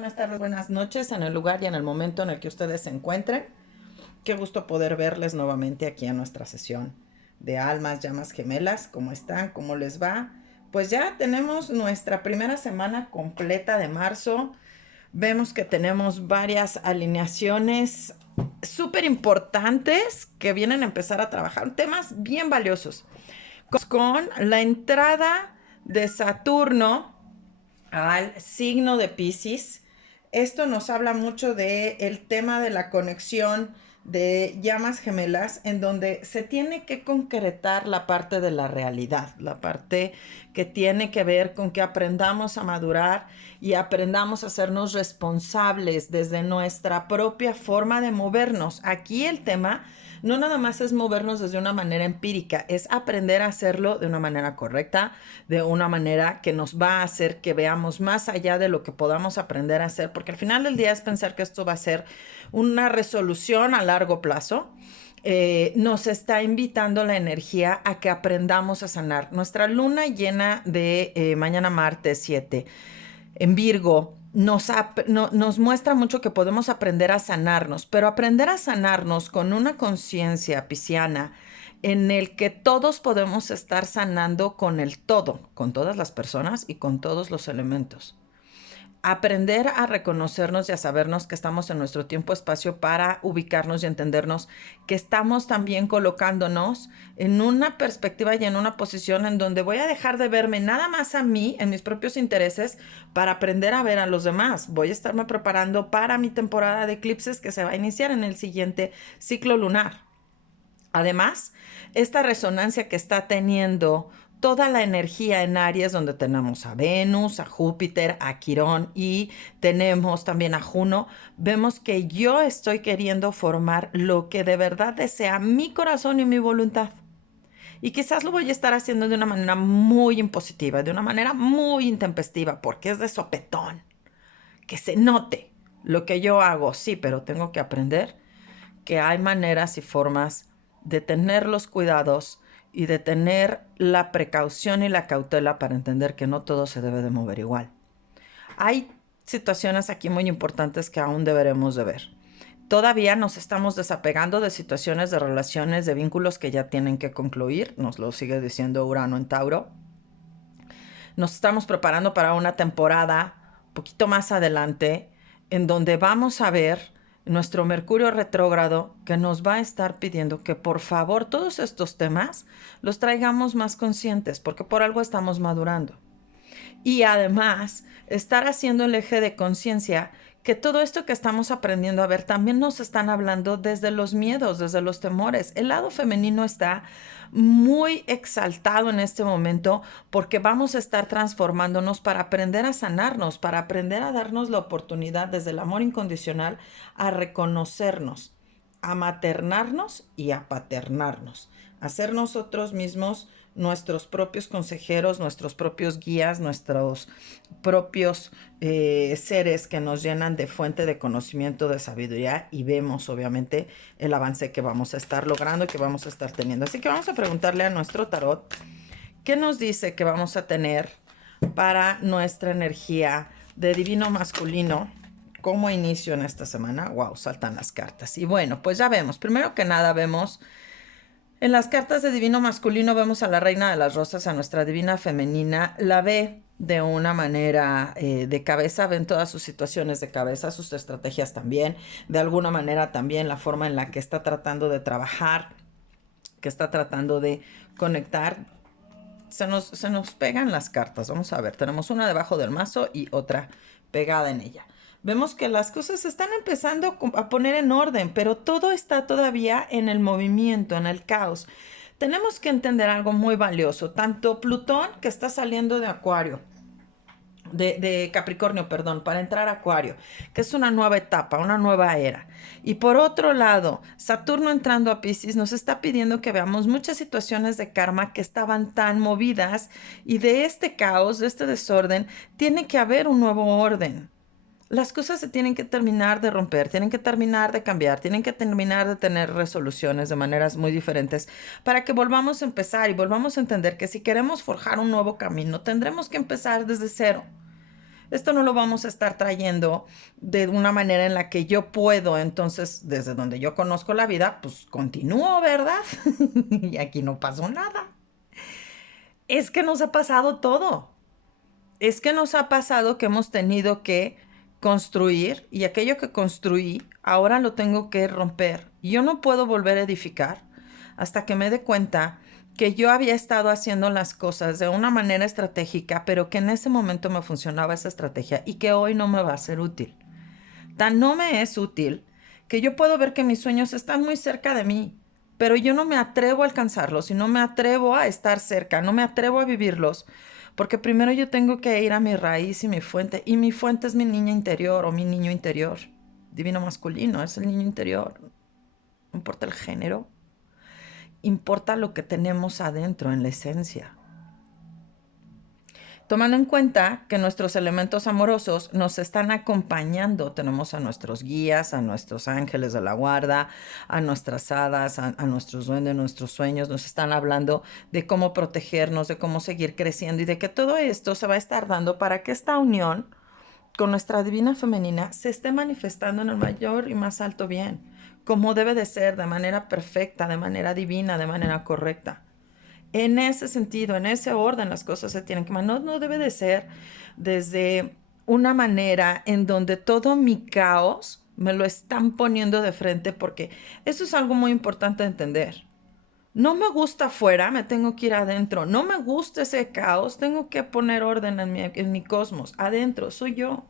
Buenas tardes, buenas noches en el lugar y en el momento en el que ustedes se encuentren. Qué gusto poder verles nuevamente aquí en nuestra sesión de almas, llamas gemelas. ¿Cómo están? ¿Cómo les va? Pues ya tenemos nuestra primera semana completa de marzo. Vemos que tenemos varias alineaciones súper importantes que vienen a empezar a trabajar temas bien valiosos. Con la entrada de Saturno al signo de Piscis. Esto nos habla mucho del tema de la conexión de llamas gemelas, en donde se tiene que concretar la parte de la realidad, la parte que tiene que ver con que aprendamos a madurar y aprendamos a hacernos responsables desde nuestra propia forma de movernos. Aquí el tema no nada más es movernos desde una manera empírica, es aprender a hacerlo de una manera correcta, de una manera que nos va a hacer que veamos más allá de lo que podamos aprender a hacer, porque al final del día es pensar que esto va a ser una resolución a largo plazo. Nos está invitando la energía a que aprendamos a sanar. Nuestra luna llena de mañana martes 7 en Virgo nos muestra mucho que podemos aprender a sanarnos, pero aprender a sanarnos con una conciencia pisciana en el que todos podemos estar sanando con el todo, con todas las personas y con todos los elementos. Aprender a reconocernos y a sabernos que estamos en nuestro tiempo-espacio para ubicarnos y entendernos que estamos también colocándonos en una perspectiva y en una posición en donde voy a dejar de verme nada más a mí, en mis propios intereses, para aprender a ver a los demás. Voy a estarme preparando para mi temporada de eclipses que se va a iniciar en el siguiente ciclo lunar. Además, esta resonancia que está teniendo toda la energía en Aries, donde tenemos a Venus, a Júpiter, a Quirón y tenemos también a Juno, vemos que yo estoy queriendo formar lo que de verdad desea mi corazón y mi voluntad. Y quizás lo voy a estar haciendo de una manera muy impositiva, de una manera muy intempestiva, porque es de sopetón. Que se note lo que yo hago, sí, pero tengo que aprender que hay maneras y formas de tener los cuidados y de tener la precaución y la cautela para entender que no todo se debe de mover igual. Hay situaciones aquí muy importantes que aún deberemos de ver. Todavía nos estamos desapegando de situaciones, de relaciones, de vínculos que ya tienen que concluir, nos lo sigue diciendo Urano en Tauro. Nos estamos preparando para una temporada un poquito más adelante en donde vamos a ver nuestro Mercurio retrógrado que nos va a estar pidiendo que por favor todos estos temas los traigamos más conscientes porque por algo estamos madurando. Y además, estar haciendo el eje de conciencia que todo esto que estamos aprendiendo a ver también nos están hablando desde los miedos, desde los temores. El lado femenino está muy exaltado en este momento porque vamos a estar transformándonos para aprender a sanarnos, para aprender a darnos la oportunidad desde el amor incondicional a reconocernos, a maternarnos y a paternarnos, a ser nosotros mismos nuestros propios consejeros, nuestros propios guías, nuestros propios seres que nos llenan de fuente de conocimiento, de sabiduría y vemos obviamente el avance que vamos a estar logrando y que vamos a estar teniendo. Así que vamos a preguntarle a nuestro tarot qué nos dice que vamos a tener para nuestra energía de divino masculino como inicio en esta semana. Wow, saltan las cartas. Y bueno, pues ya vemos. Primero que nada vemos en las cartas de divino masculino vemos a la reina de las rosas, a nuestra divina femenina, la ve de una manera de cabeza, ven todas sus situaciones de cabeza, sus estrategias también, de alguna manera también la forma en la que está tratando de trabajar, que está tratando de conectar. Se nos pegan las cartas, vamos a ver, tenemos una debajo del mazo y otra pegada en ella. Vemos que las cosas se están empezando a poner en orden, pero todo está todavía en el movimiento, en el caos. Tenemos que entender algo muy valioso. Tanto Plutón, que está saliendo de Acuario, de Capricornio, perdón, para entrar a Acuario, que es una nueva etapa, una nueva era. Y por otro lado, Saturno entrando a Piscis nos está pidiendo que veamos muchas situaciones de karma que estaban tan movidas y de este caos, de este desorden, tiene que haber un nuevo orden. Las cosas se tienen que terminar de romper, tienen que terminar de cambiar, tienen que terminar de tener resoluciones de maneras muy diferentes para que volvamos a empezar y volvamos a entender que si queremos forjar un nuevo camino, tendremos que empezar desde cero. Esto no lo vamos a estar trayendo de una manera en la que yo puedo, entonces, desde donde yo conozco la vida, pues continúo, ¿verdad? Y aquí no pasó nada. Es que nos ha pasado todo. Es que nos ha pasado que hemos tenido que construir y aquello que construí ahora lo tengo que romper. Yo no puedo volver a edificar hasta que me dé cuenta que yo había estado haciendo las cosas de una manera estratégica, pero que en ese momento me funcionaba esa estrategia y que hoy no me va a ser útil. Tan no me es útil que yo puedo ver que mis sueños están muy cerca de mí, pero yo no me atrevo a alcanzarlos y no me atrevo a estar cerca, no me atrevo a vivirlos, porque primero yo tengo que ir a mi raíz y mi fuente es mi niña interior o mi niño interior, divino masculino, es el niño interior. No importa el género, importa lo que tenemos adentro en la esencia. Tomando en cuenta que nuestros elementos amorosos nos están acompañando, tenemos a nuestros guías, a nuestros ángeles de la guarda, a nuestras hadas, a nuestros duendes, nuestros sueños, nos están hablando de cómo protegernos, de cómo seguir creciendo y de que todo esto se va a estar dando para que esta unión con nuestra divina femenina se esté manifestando en el mayor y más alto bien, como debe de ser, de manera perfecta, de manera divina, de manera correcta. En ese sentido, en ese orden, las cosas se tienen que mandar. No debe de ser desde una manera en donde todo mi caos me lo están poniendo de frente, porque eso es algo muy importante de entender. No me gusta afuera, me tengo que ir adentro. No me gusta ese caos, tengo que poner orden en mi cosmos. Adentro, soy yo.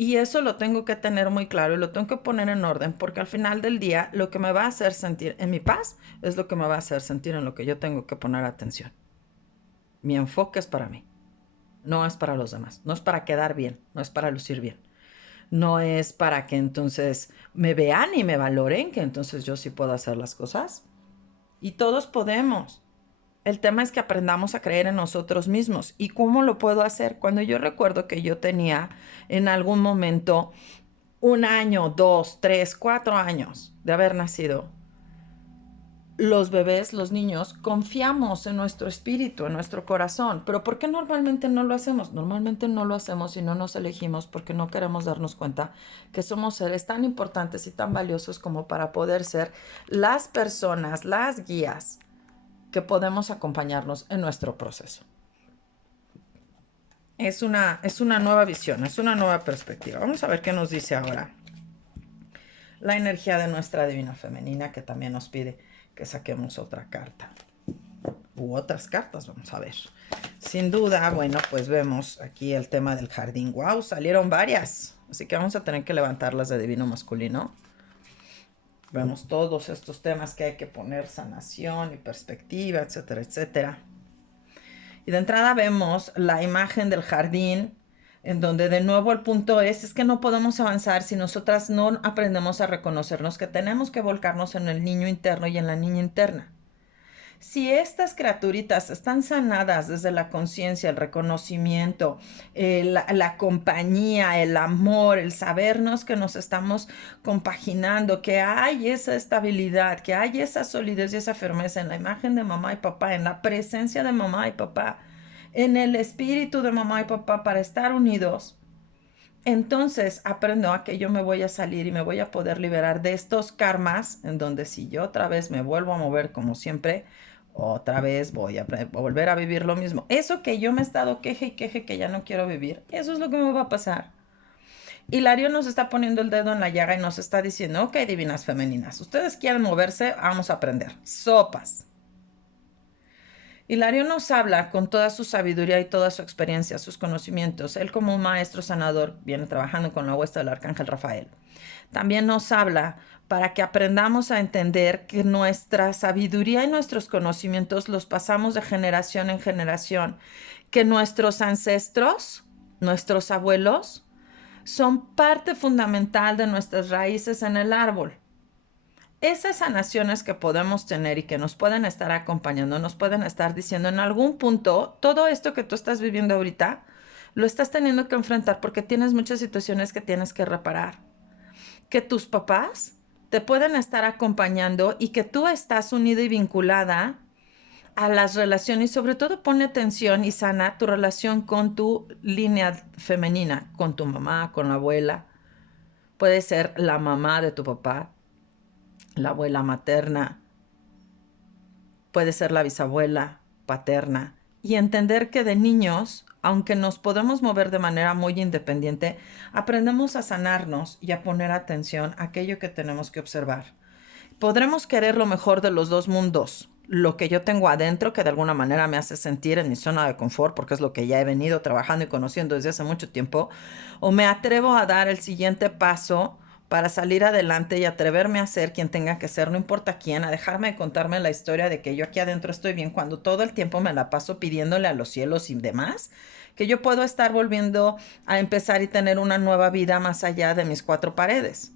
Y eso lo tengo que tener muy claro y lo tengo que poner en orden, porque al final del día lo que me va a hacer sentir en mi paz es lo que me va a hacer sentir en lo que yo tengo que poner atención. Mi enfoque es para mí, no es para los demás, no es para quedar bien, no es para lucir bien, no es para que entonces me vean y me valoren, que entonces yo sí puedo hacer las cosas. Y todos podemos. El tema es que aprendamos a creer en nosotros mismos. ¿Y cómo lo puedo hacer? Cuando yo recuerdo que yo tenía en algún momento 1 año, 2, 3, 4 años de haber nacido, los bebés, los niños, confiamos en nuestro espíritu, en nuestro corazón. Pero ¿por qué normalmente no lo hacemos? Normalmente no lo hacemos y no nos elegimos porque no queremos darnos cuenta que somos seres tan importantes y tan valiosos como para poder ser las personas, las guías que podemos acompañarnos en nuestro proceso. Es una nueva visión, es una nueva perspectiva. Vamos a ver qué nos dice ahora la energía de nuestra divina femenina, que también nos pide que saquemos otra carta. U otras cartas, vamos a ver. Sin duda, bueno, pues vemos aquí el tema del jardín. ¡Wow! Salieron varias. Así que vamos a tener que levantarlas de divino masculino. Vemos todos estos temas que hay que poner, sanación y perspectiva, etcétera, etcétera. Y de entrada vemos la imagen del jardín, en donde de nuevo el punto es que no podemos avanzar si nosotras no aprendemos a reconocernos, que tenemos que volcarnos en el niño interno y en la niña interna. Si estas criaturitas están sanadas desde la conciencia, el reconocimiento, la compañía, el amor, el sabernos que nos estamos compaginando, que hay esa estabilidad, que hay esa solidez y esa firmeza en la imagen de mamá y papá, en la presencia de mamá y papá, en el espíritu de mamá y papá para estar unidos, entonces aprendo a que yo me voy a salir y me voy a poder liberar de estos karmas en donde si yo otra vez me vuelvo a mover como siempre, otra vez voy a volver a vivir lo mismo. Eso que yo me he estado queje y queje que ya no quiero vivir, eso es lo que me va a pasar. Hilario nos está poniendo el dedo en la llaga y nos está diciendo, ok, divinas femeninas, ustedes quieren moverse, vamos a aprender. Sopas. Hilario nos habla con toda su sabiduría y toda su experiencia, sus conocimientos. Él como un maestro sanador viene trabajando con la huesta del arcángel Rafael. También nos habla para que aprendamos a entender que nuestra sabiduría y nuestros conocimientos los pasamos de generación en generación, que nuestros ancestros, nuestros abuelos, son parte fundamental de nuestras raíces en el árbol. Esas sanaciones que podemos tener y que nos pueden estar acompañando, nos pueden estar diciendo en algún punto, todo esto que tú estás viviendo ahorita, lo estás teniendo que enfrentar porque tienes muchas situaciones que tienes que reparar. Que tus papás te pueden estar acompañando y que tú estás unida y vinculada a las relaciones y sobre todo pone atención y sana tu relación con tu línea femenina, con tu mamá, con la abuela. Puede ser la mamá de tu papá, la abuela materna, puede ser la bisabuela paterna. Y entender que de niños, aunque nos podemos mover de manera muy independiente, aprendemos a sanarnos y a poner atención a aquello que tenemos que observar. Podremos querer lo mejor de los dos mundos, lo que yo tengo adentro, que de alguna manera me hace sentir en mi zona de confort, porque es lo que ya he venido trabajando y conociendo desde hace mucho tiempo, o me atrevo a dar el siguiente paso para salir adelante y atreverme a ser quien tenga que ser, no importa quién, a dejarme de contarme la historia de que yo aquí adentro estoy bien cuando todo el tiempo me la paso pidiéndole a los cielos y demás, que yo puedo estar volviendo a empezar y tener una nueva vida más allá de mis cuatro paredes.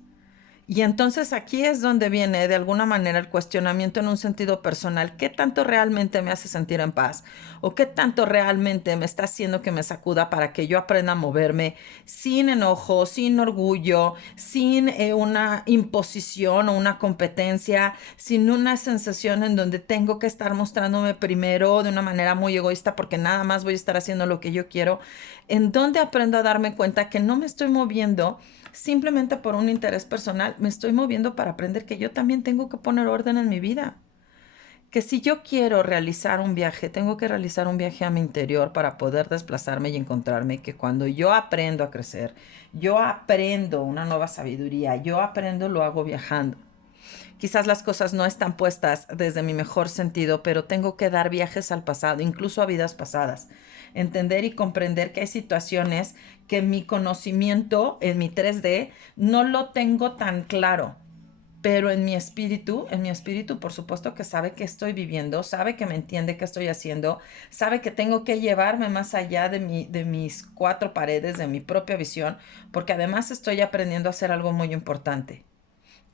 Y entonces aquí es donde viene de alguna manera el cuestionamiento en un sentido personal. ¿Qué tanto realmente me hace sentir en paz? ¿O qué tanto realmente me está haciendo que me sacuda para que yo aprenda a moverme sin enojo, sin orgullo, sin una imposición o una competencia, sin una sensación en donde tengo que estar mostrándome primero de una manera muy egoísta porque nada más voy a estar haciendo lo que yo quiero? ¿En donde aprendo a darme cuenta que no me estoy moviendo simplemente por un interés personal? Me estoy moviendo para aprender que yo también tengo que poner orden en mi vida. Que si yo quiero realizar un viaje, tengo que realizar un viaje a mi interior para poder desplazarme y encontrarme. Que cuando yo aprendo a crecer, yo aprendo una nueva sabiduría, yo aprendo, lo hago viajando. Quizás las cosas no están puestas desde mi mejor sentido, pero tengo que dar viajes al pasado, incluso a vidas pasadas. Entender y comprender que hay situaciones que mi conocimiento en mi 3D no lo tengo tan claro, pero en mi espíritu, por supuesto que sabe que estoy viviendo, sabe que me entiende qué estoy haciendo, sabe que tengo que llevarme más allá de mis cuatro paredes, de mi propia visión, porque además estoy aprendiendo a hacer algo muy importante.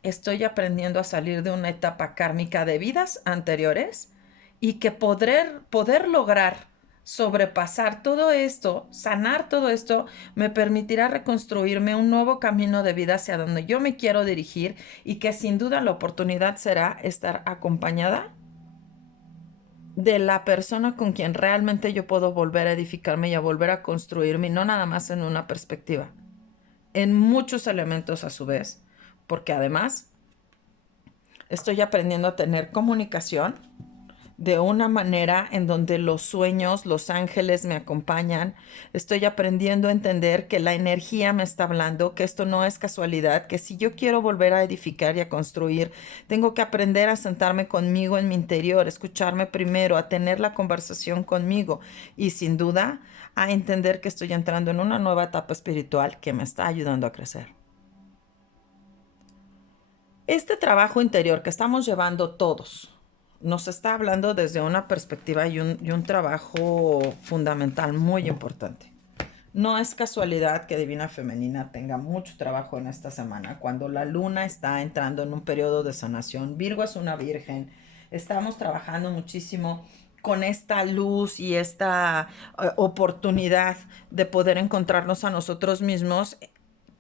Estoy aprendiendo a salir de una etapa kármica de vidas anteriores y que poder lograr sobrepasar todo esto, sanar todo esto, me permitirá reconstruirme un nuevo camino de vida hacia donde yo me quiero dirigir y que sin duda la oportunidad será estar acompañada de la persona con quien realmente yo puedo volver a edificarme y a volver a construirme, y no nada más en una perspectiva, en muchos elementos a su vez, porque además estoy aprendiendo a tener comunicación de una manera en donde los sueños, los ángeles me acompañan. Estoy aprendiendo a entender que la energía me está hablando, que esto no es casualidad, que si yo quiero volver a edificar y a construir, tengo que aprender a sentarme conmigo en mi interior, escucharme primero, a tener la conversación conmigo y sin duda a entender que estoy entrando en una nueva etapa espiritual que me está ayudando a crecer. Este trabajo interior que estamos llevando todos nos está hablando desde una perspectiva y un trabajo fundamental muy importante. No es casualidad que Divina Femenina tenga mucho trabajo en esta semana, cuando la luna está entrando en un periodo de sanación. Virgo es una virgen. Estamos trabajando muchísimo con esta luz y esta oportunidad de poder encontrarnos a nosotros mismos,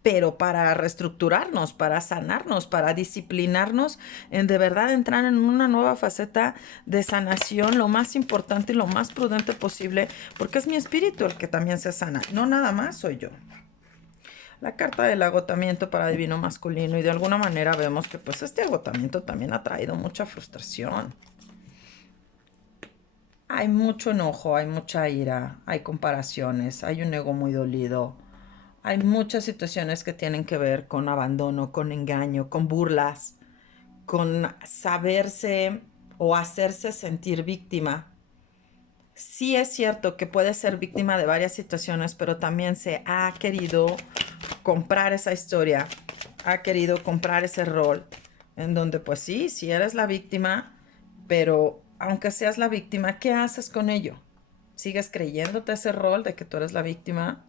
pero para reestructurarnos, para sanarnos, para disciplinarnos, en de verdad entrar en una nueva faceta de sanación, lo más importante y lo más prudente posible, porque es mi espíritu el que también se sana, no nada más soy yo. La carta del agotamiento para divino masculino, y de alguna manera vemos que pues este agotamiento también ha traído mucha frustración. Hay mucho enojo, hay mucha ira, hay comparaciones, hay un ego muy dolido. Hay muchas situaciones que tienen que ver con abandono, con engaño, con burlas, con saberse o hacerse sentir víctima. Sí es cierto que puede ser víctima de varias situaciones, pero también se ha querido comprar esa historia, ha querido comprar ese rol, en donde pues sí, sí eres la víctima, pero aunque seas la víctima, ¿qué haces con ello? ¿Sigues creyéndote ese rol de que tú eres la víctima?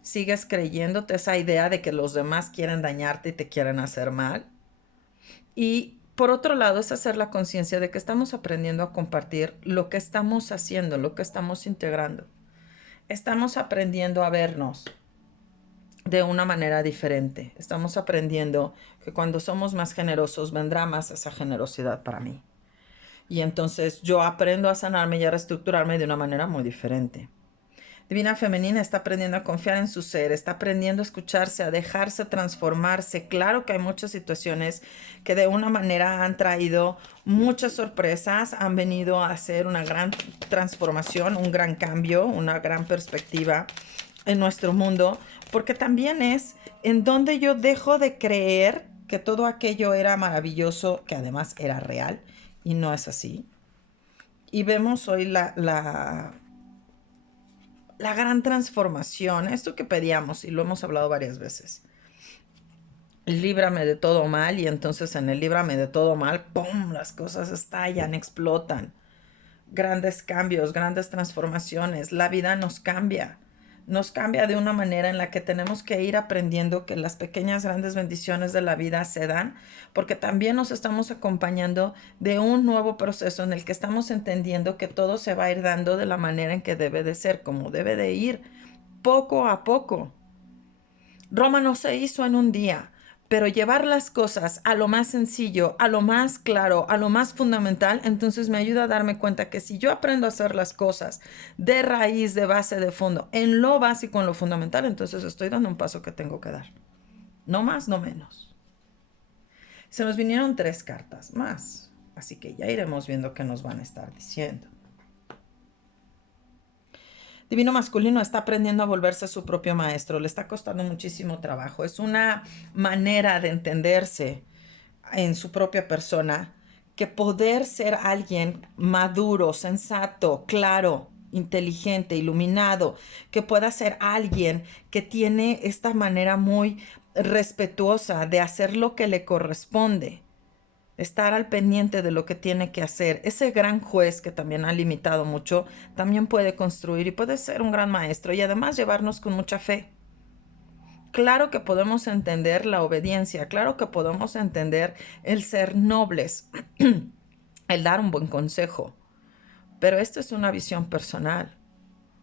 ¿Sigues creyéndote esa idea de que los demás quieren dañarte y te quieren hacer mal? Y por otro lado es hacer la conciencia de que estamos aprendiendo a compartir lo que estamos haciendo, lo que estamos integrando. Estamos aprendiendo a vernos de una manera diferente. Estamos aprendiendo que cuando somos más generosos vendrá más esa generosidad para mí. Y entonces yo aprendo a sanarme y a reestructurarme de una manera muy diferente. Divina Femenina está aprendiendo a confiar en su ser, está aprendiendo a escucharse, a dejarse transformarse. Claro que hay muchas situaciones que de una manera han traído muchas sorpresas, han venido a hacer una gran transformación, un gran cambio, una gran perspectiva en nuestro mundo, porque también es en donde yo dejo de creer que todo aquello era maravilloso, que además era real, y no es así. Y vemos hoy la gran transformación, esto que pedíamos y lo hemos hablado varias veces. Líbrame de todo mal, y entonces en el líbrame de todo mal, ¡pum!, las cosas estallan, explotan. Grandes cambios, grandes transformaciones. La vida nos cambia. Nos cambia de una manera en la que tenemos que ir aprendiendo que las pequeñas grandes bendiciones de la vida se dan, porque también nos estamos acompañando de un nuevo proceso en el que estamos entendiendo que todo se va a ir dando de la manera en que debe de ser, como debe de ir, poco a poco. Roma no se hizo en un día, pero llevar las cosas a lo más sencillo, a lo más claro, a lo más fundamental, entonces me ayuda a darme cuenta que si yo aprendo a hacer las cosas de raíz, de base, de fondo, en lo básico, en lo fundamental, entonces estoy dando un paso que tengo que dar. No más, no menos. Se nos vinieron 3 cartas más, así que ya iremos viendo qué nos van a estar diciendo. Divino masculino está aprendiendo a volverse su propio maestro, le está costando muchísimo trabajo. Es una manera de entenderse en su propia persona que poder ser alguien maduro, sensato, claro, inteligente, iluminado, que pueda ser alguien que tiene esta manera muy respetuosa de hacer lo que le corresponde, estar al pendiente de lo que tiene que hacer. Ese gran juez que también ha limitado mucho, también puede construir y puede ser un gran maestro y además llevarnos con mucha fe. Claro que podemos entender la obediencia, claro que podemos entender el ser nobles, el dar un buen consejo, pero esto es una visión personal,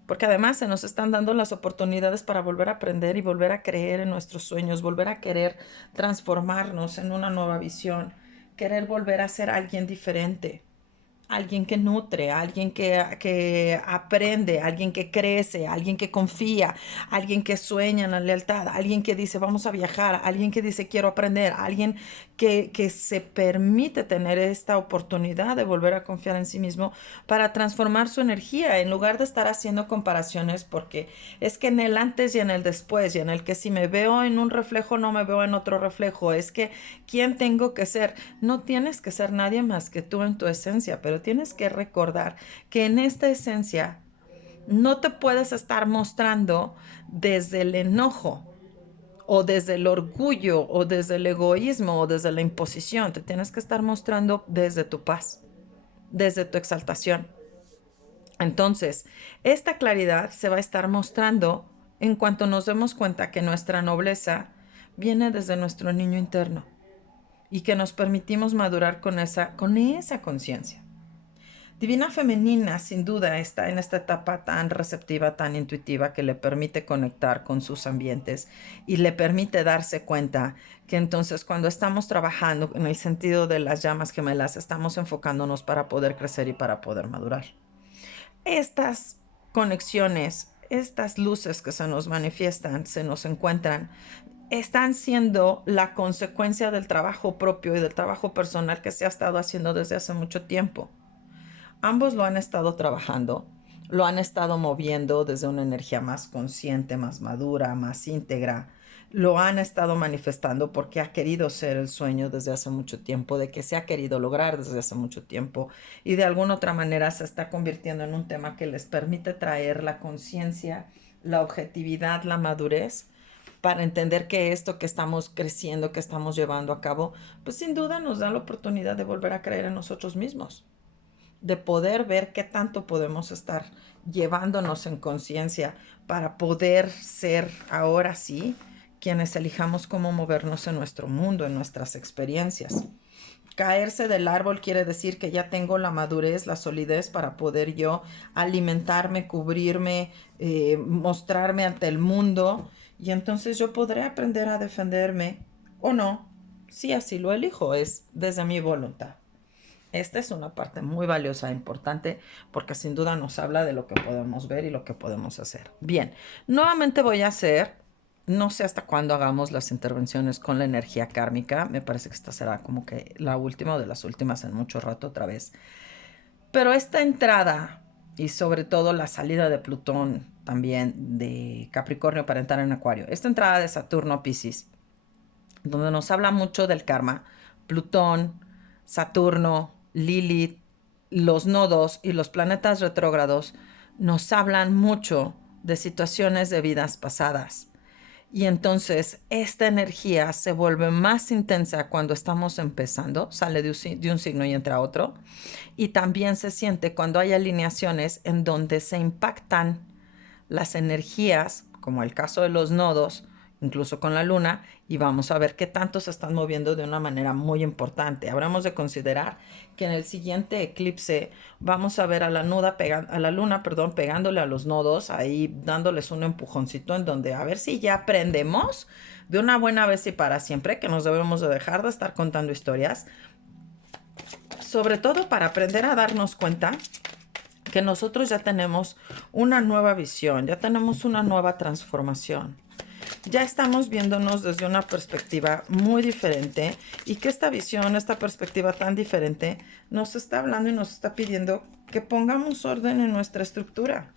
porque además se nos están dando las oportunidades para volver a aprender y volver a creer en nuestros sueños, volver a querer transformarnos en una nueva visión, querer volver a ser alguien diferente. Alguien que nutre, alguien que aprende, alguien que crece, alguien que confía, alguien que sueña en la lealtad, alguien que dice vamos a viajar, alguien que dice quiero aprender, alguien que se permite tener esta oportunidad de volver a confiar en sí mismo para transformar su energía en lugar de estar haciendo comparaciones, porque es que en el antes y en el después y en el que si me veo en un reflejo no me veo en otro reflejo, es que ¿quién tengo que ser? No tienes que ser nadie más que tú en tu esencia, pero tienes que recordar que en esta esencia no te puedes estar mostrando desde el enojo o desde el orgullo o desde el egoísmo o desde la imposición. Te tienes que estar mostrando desde tu paz, desde tu exaltación. Entonces, esta claridad se va a estar mostrando en cuanto nos demos cuenta que nuestra nobleza viene desde nuestro niño interno y que nos permitimos madurar con esa conciencia. Divina Femenina, sin duda, está en esta etapa tan receptiva, tan intuitiva, que le permite conectar con sus ambientes y le permite darse cuenta que entonces cuando estamos trabajando en el sentido de las llamas gemelas, estamos enfocándonos para poder crecer y para poder madurar. Estas conexiones, estas luces que se nos manifiestan, se nos encuentran, están siendo la consecuencia del trabajo propio y del trabajo personal que se ha estado haciendo desde hace mucho tiempo. Ambos lo han estado trabajando, lo han estado moviendo desde una energía más consciente, más madura, más íntegra. Lo han estado manifestando porque ha querido ser el sueño desde hace mucho tiempo, de que se ha querido lograr desde hace mucho tiempo y de alguna otra manera se está convirtiendo en un tema que les permite traer la conciencia, la objetividad, la madurez para entender que esto que estamos creciendo, que estamos llevando a cabo, pues sin duda nos da la oportunidad de volver a creer en nosotros mismos, de poder ver qué tanto podemos estar llevándonos en conciencia para poder ser ahora sí quienes elijamos cómo movernos en nuestro mundo, en nuestras experiencias. Caerse del árbol quiere decir que ya tengo la madurez, la solidez para poder yo alimentarme, cubrirme, mostrarme ante el mundo, y entonces yo podré aprender a defenderme o no, si así lo elijo, es desde mi voluntad. Esta es una parte muy valiosa e importante porque sin duda nos habla de lo que podemos ver y lo que podemos hacer. Bien, nuevamente voy a hacer, no sé hasta cuándo hagamos las intervenciones con la energía kármica. Me parece que esta será como que la última o de las últimas en mucho rato otra vez. Pero esta entrada y sobre todo la salida de Plutón también de Capricornio para entrar en Acuario, esta entrada de Saturno a Piscis, donde nos habla mucho del karma, Plutón, Saturno, Lilith, los nodos y los planetas retrógrados nos hablan mucho de situaciones de vidas pasadas. Y entonces esta energía se vuelve más intensa cuando estamos empezando, sale de un signo y entra a otro. Y también se siente cuando hay alineaciones en donde se impactan las energías, como el caso de los nodos, incluso con la luna, y vamos a ver qué tanto se están moviendo de una manera muy importante. Habremos de considerar que en el siguiente eclipse vamos a ver a la luna, pegándole a los nodos, ahí dándoles un empujoncito en donde a ver si ya aprendemos de una buena vez y para siempre que nos debemos de dejar de estar contando historias, sobre todo para aprender a darnos cuenta que nosotros ya tenemos una nueva visión, ya tenemos una nueva transformación. Ya estamos viéndonos desde una perspectiva muy diferente y que esta visión, esta perspectiva tan diferente nos está hablando y nos está pidiendo que pongamos orden en nuestra estructura.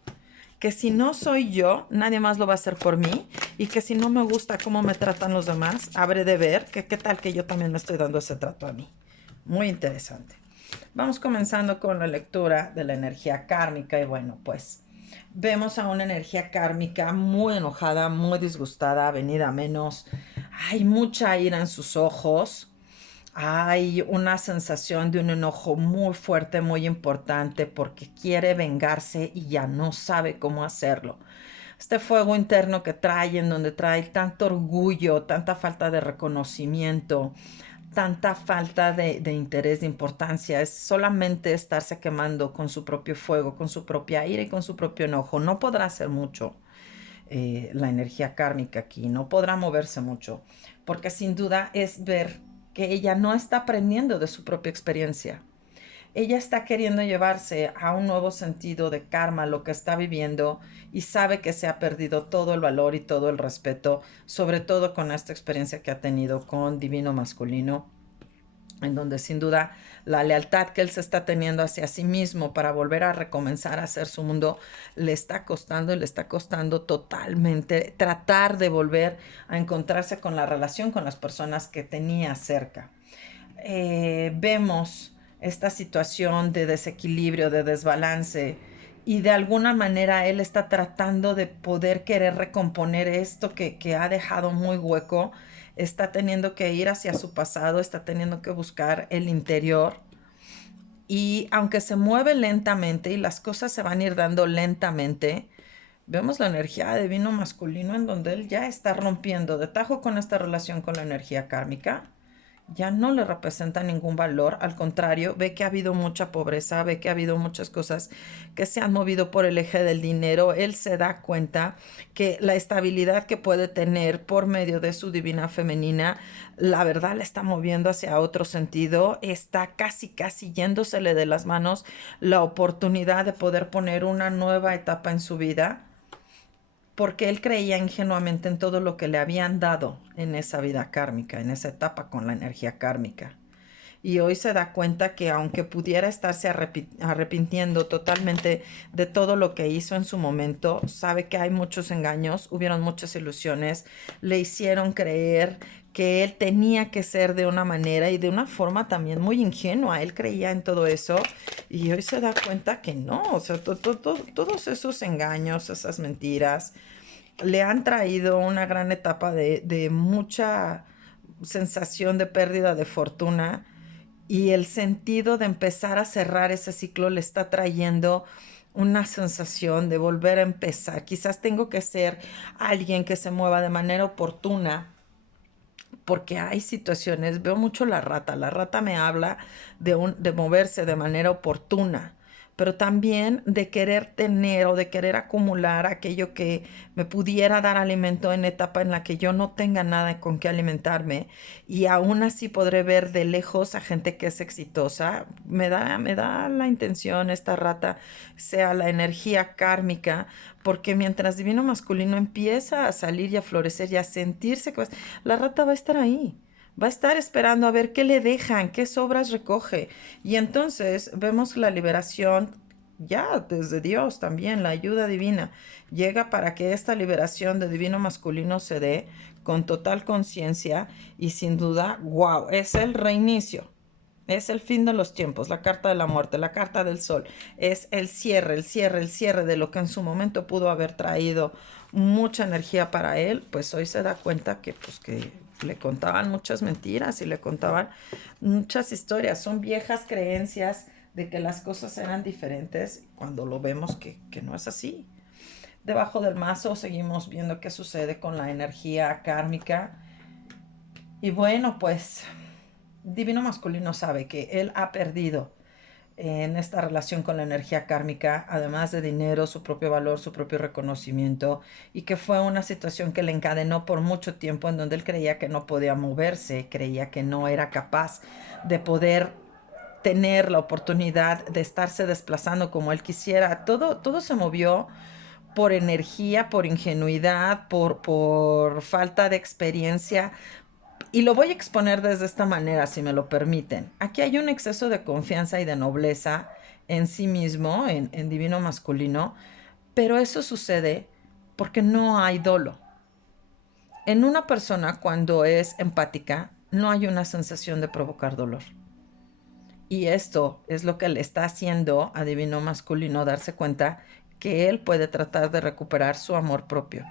Que si no soy yo, nadie más lo va a hacer por mí y que si no me gusta cómo me tratan los demás, habré de ver que qué tal que yo también me estoy dando ese trato a mí. Muy interesante. Vamos comenzando con la lectura de la energía kármica y bueno, pues vemos a una energía kármica muy enojada, muy disgustada, venida a menos. Hay mucha ira en sus ojos. Hay una sensación de un enojo muy fuerte, muy importante, porque quiere vengarse y ya no sabe cómo hacerlo. Este fuego interno que trae, en donde trae tanto orgullo, tanta falta de reconocimiento, tanta falta de interés, de importancia, es solamente estarse quemando con su propio fuego, con su propia ira y con su propio enojo. No podrá hacer mucho la energía kármica aquí, no podrá moverse mucho, porque sin duda es ver que ella no está aprendiendo de su propia experiencia. Ella está queriendo llevarse a un nuevo sentido de karma lo que está viviendo y sabe que se ha perdido todo el valor y todo el respeto, sobre todo con esta experiencia que ha tenido con Divino Masculino, en donde sin duda la lealtad que él se está teniendo hacia sí mismo para volver a recomenzar a hacer su mundo le está costando y le está costando totalmente tratar de volver a encontrarse con la relación con las personas que tenía cerca. Vemos esta situación de desequilibrio, de desbalance, y de alguna manera él está tratando de poder querer recomponer esto que ha dejado muy hueco, está teniendo que ir hacia su pasado, está teniendo que buscar el interior. Y aunque se mueve lentamente y las cosas se van a ir dando lentamente, vemos la energía de Divino Masculino en donde él ya está rompiendo de tajo con esta relación con la energía kármica. Ya no le representa ningún valor, al contrario, ve que ha habido mucha pobreza, ve que ha habido muchas cosas que se han movido por el eje del dinero. Él se da cuenta que la estabilidad que puede tener por medio de su divina femenina, la verdad la está moviendo hacia otro sentido, está casi yéndosele de las manos la oportunidad de poder poner una nueva etapa en su vida porque él creía ingenuamente en todo lo que le habían dado en esa vida kármica, en esa etapa con la energía kármica. Y hoy se da cuenta que aunque pudiera estarse arrepintiendo totalmente de todo lo que hizo en su momento, sabe que hay muchos engaños, hubieron muchas ilusiones, le hicieron creer que él tenía que ser de una manera y de una forma también muy ingenua. Él creía en todo eso y hoy se da cuenta que no, o sea, todos esos engaños, esas mentiras, le han traído una gran etapa de mucha sensación de pérdida de fortuna y el sentido de empezar a cerrar ese ciclo le está trayendo una sensación de volver a empezar. Quizás tengo que ser alguien que se mueva de manera oportuna porque hay situaciones, veo mucho la rata me habla de moverse de manera oportuna, pero también de querer tener o de querer acumular aquello que me pudiera dar alimento en la etapa en la que yo no tenga nada con qué alimentarme y aún así podré ver de lejos a gente que es exitosa. Me da la intención esta rata sea la energía kármica, porque mientras divino masculino empieza a salir y a florecer y a sentirse, la rata va a estar ahí. Va a estar esperando a ver qué le dejan, qué sobras recoge. Y entonces vemos la liberación ya desde Dios también, la ayuda divina llega para que esta liberación de divino masculino se dé con total conciencia y sin duda, wow, es el reinicio. Es el fin de los tiempos, la carta de la muerte, la carta del sol. Es el cierre, el cierre, el cierre de lo que en su momento pudo haber traído mucha energía para él. Pues hoy se da cuenta que, pues, que le contaban muchas mentiras y le contaban muchas historias. Son viejas creencias de que las cosas eran diferentes cuando lo vemos que no es así. Debajo del mazo seguimos viendo qué sucede con la energía kármica. Y bueno, pues divino masculino sabe que él ha perdido en esta relación con la energía kármica, además de dinero, su propio valor, su propio reconocimiento, y que fue una situación que le encadenó por mucho tiempo en donde él creía que no podía moverse, creía que no era capaz de poder tener la oportunidad de estarse desplazando como él quisiera. Todo se movió por energía, por ingenuidad, por falta de experiencia. Y lo voy a exponer desde esta manera, si me lo permiten. Aquí hay un exceso de confianza y de nobleza en sí mismo, en divino masculino, pero eso sucede porque no hay dolo. En una persona, cuando es empática, no hay una sensación de provocar dolor. Y esto es lo que le está haciendo a divino masculino darse cuenta que él puede tratar de recuperar su amor propio,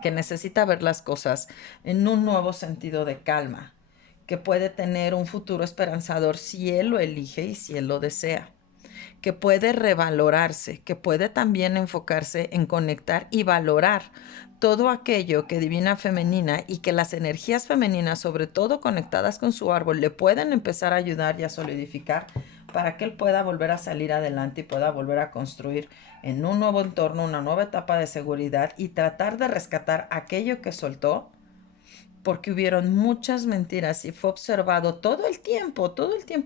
que necesita ver las cosas en un nuevo sentido de calma, que puede tener un futuro esperanzador si él lo elige y si él lo desea, que puede revalorarse, que puede también enfocarse en conectar y valorar todo aquello que divina femenina y que las energías femeninas, sobre todo conectadas con su árbol, le pueden empezar a ayudar y a solidificar para que él pueda volver a salir adelante y pueda volver a construir en un nuevo entorno, una nueva etapa de seguridad y tratar de rescatar aquello que soltó, porque hubieron muchas mentiras y fue observado todo el tiempo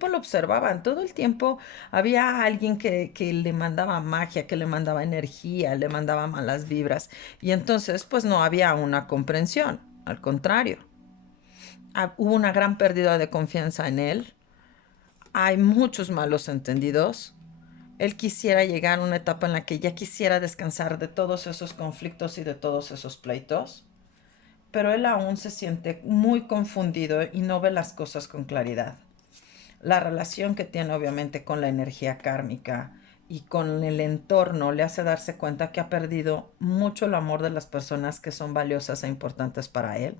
lo observaban, todo el tiempo había alguien que le mandaba magia, que le mandaba energía, le mandaba malas vibras y entonces pues no había una comprensión, al contrario, hubo una gran pérdida de confianza en él, hay muchos malos entendidos. Él quisiera llegar a una etapa en la que ya quisiera descansar de todos esos conflictos y de todos esos pleitos, pero él aún se siente muy confundido y no ve las cosas con claridad. La relación que tiene obviamente con la energía kármica y con el entorno le hace darse cuenta que ha perdido mucho el amor de las personas que son valiosas e importantes para él,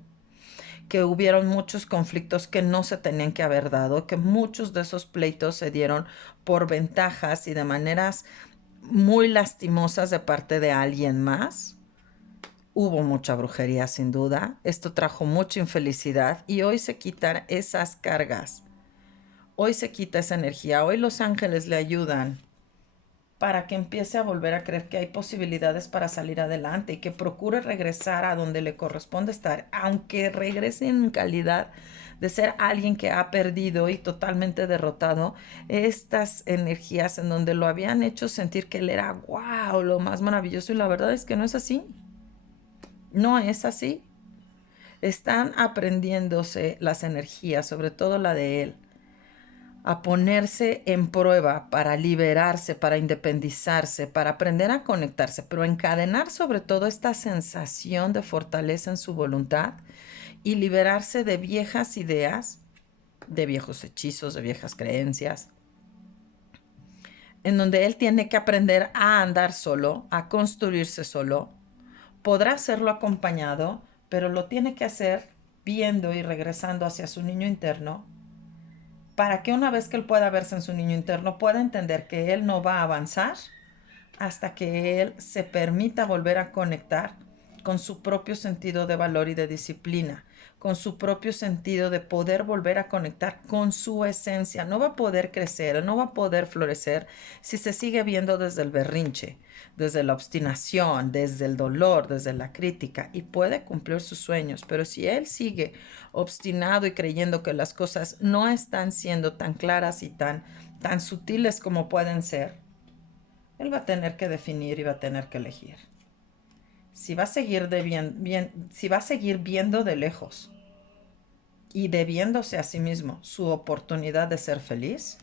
que hubieron muchos conflictos que no se tenían que haber dado, que muchos de esos pleitos se dieron por ventajas y de maneras muy lastimosas de parte de alguien más. Hubo mucha brujería sin duda, esto trajo mucha infelicidad y hoy se quitan esas cargas, hoy se quita esa energía, hoy los ángeles le ayudan para que empiece a volver a creer que hay posibilidades para salir adelante y que procure regresar a donde le corresponde estar, aunque regrese en calidad de ser alguien que ha perdido y totalmente derrotado estas energías en donde lo habían hecho sentir que él era wow, lo más maravilloso y la verdad es que no es así. No es así. Están aprendiéndose las energías, sobre todo la de él, a ponerse en prueba para liberarse, para independizarse, para aprender a conectarse, pero encadenar sobre todo esta sensación de fortaleza en su voluntad y liberarse de viejas ideas, de viejos hechizos, de viejas creencias, en donde él tiene que aprender a andar solo, a construirse solo. Podrá hacerlo acompañado, pero lo tiene que hacer viendo y regresando hacia su niño interno, para que una vez que él pueda verse en su niño interno, pueda entender que él no va a avanzar hasta que él se permita volver a conectar con su propio sentido de valor y de disciplina, con su propio sentido de poder volver a conectar con su esencia. No va a poder crecer, no va a poder florecer si se sigue viendo desde el berrinche, desde la obstinación, desde el dolor, desde la crítica, y puede cumplir sus sueños. Pero si él sigue obstinado y creyendo que las cosas no están siendo tan claras y tan sutiles como pueden ser, él va a tener que definir y va a tener que elegir. Si va a seguir si va a seguir viendo de lejos y debiéndose a sí mismo su oportunidad de ser feliz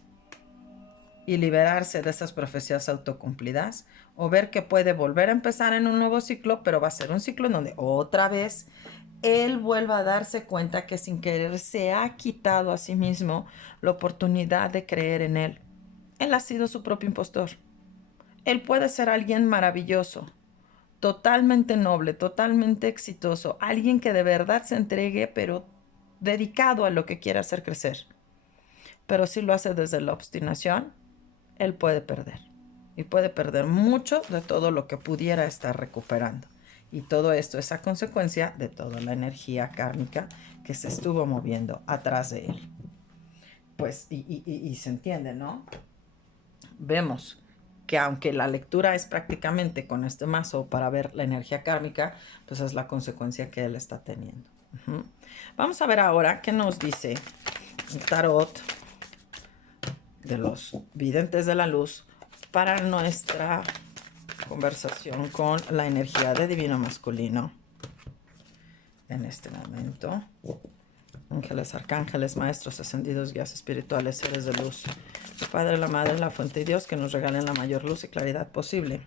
y liberarse de esas profecías autocumplidas, o ver que puede volver a empezar en un nuevo ciclo, pero va a ser un ciclo en donde otra vez él vuelva a darse cuenta que sin querer se ha quitado a sí mismo la oportunidad de creer en él. Él ha sido su propio impostor. Él puede ser alguien maravilloso, totalmente noble, totalmente exitoso, alguien que de verdad se entregue, pero dedicado a lo que quiere hacer crecer. Pero si lo hace desde la obstinación, él puede perder. Y puede perder mucho de todo lo que pudiera estar recuperando. Y todo esto es a consecuencia de toda la energía kármica que se estuvo moviendo atrás de él. Pues, y se entiende, ¿no? Vemos que aunque la lectura es prácticamente con este mazo para ver la energía kármica, pues es la consecuencia que él está teniendo. Vamos a ver ahora qué nos dice el tarot de los videntes de la luz para nuestra conversación con la energía de divino masculino en este momento. Ángeles, arcángeles, maestros ascendidos, guías espirituales, seres de luz, el Padre, la Madre, la Fuente y Dios, que nos regalen la mayor luz y claridad posible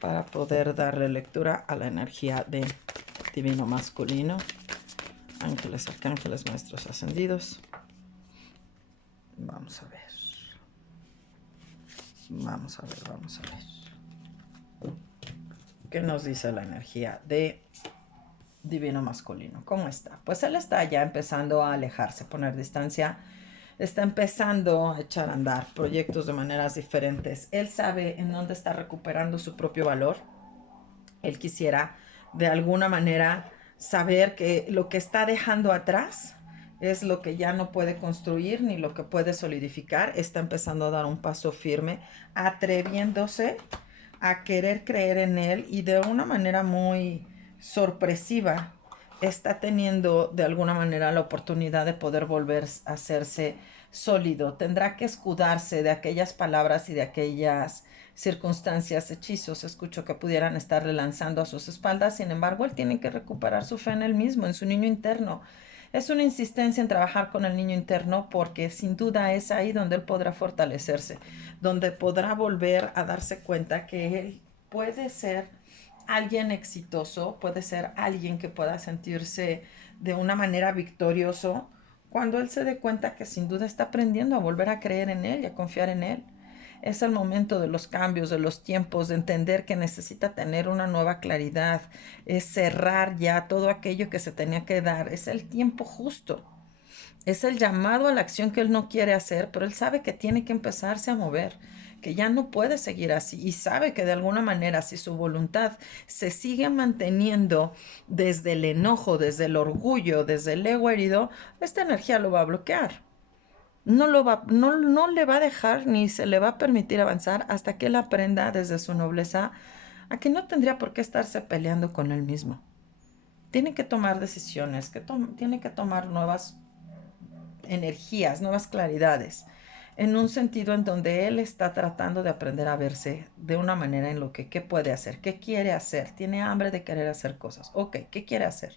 para poder darle lectura a la energía de divino masculino. Ángeles, arcángeles, maestros ascendidos. Vamos a ver. Vamos a ver, vamos a ver. ¿Qué nos dice la energía de divino masculino? ¿Cómo está? Pues él está ya empezando a alejarse, poner distancia. Está empezando a echar a andar proyectos de maneras diferentes. Él sabe en dónde está recuperando su propio valor. Él quisiera de alguna manera saber que lo que está dejando atrás es lo que ya no puede construir ni lo que puede solidificar. Está empezando a dar un paso firme, atreviéndose a querer creer en él, y de una manera muy sorpresiva está teniendo de alguna manera la oportunidad de poder volver a hacerse sólido. Tendrá que escudarse de aquellas palabras y de aquellas circunstancias, hechizos, escucho que pudieran estarle lanzando a sus espaldas. Sin embargo, él tiene que recuperar su fe en él mismo, en su niño interno. Es una insistencia en trabajar con el niño interno, porque sin duda es ahí donde él podrá fortalecerse, donde podrá volver a darse cuenta que él puede ser alguien exitoso, puede ser alguien que pueda sentirse de una manera victorioso cuando él se dé cuenta que sin duda está aprendiendo a volver a creer en él y a confiar en él. Es el momento de los cambios, de los tiempos, de entender que necesita tener una nueva claridad, es cerrar ya todo aquello que se tenía que dar, es el tiempo justo, es el llamado a la acción que él no quiere hacer, pero él sabe que tiene que empezarse a mover, que ya no puede seguir así, y sabe que de alguna manera, si su voluntad se sigue manteniendo desde el enojo, desde el orgullo, desde el ego herido, esta energía lo va a bloquear. No le va a dejar ni se le va a permitir avanzar hasta que él aprenda desde su nobleza a que no tendría por qué estarse peleando con él mismo. Tiene que tomar decisiones, tiene que tomar nuevas energías, nuevas claridades, en un sentido en donde él está tratando de aprender a verse de una manera en lo que qué puede hacer, qué quiere hacer, tiene hambre de querer hacer cosas. Ok, ¿qué quiere hacer?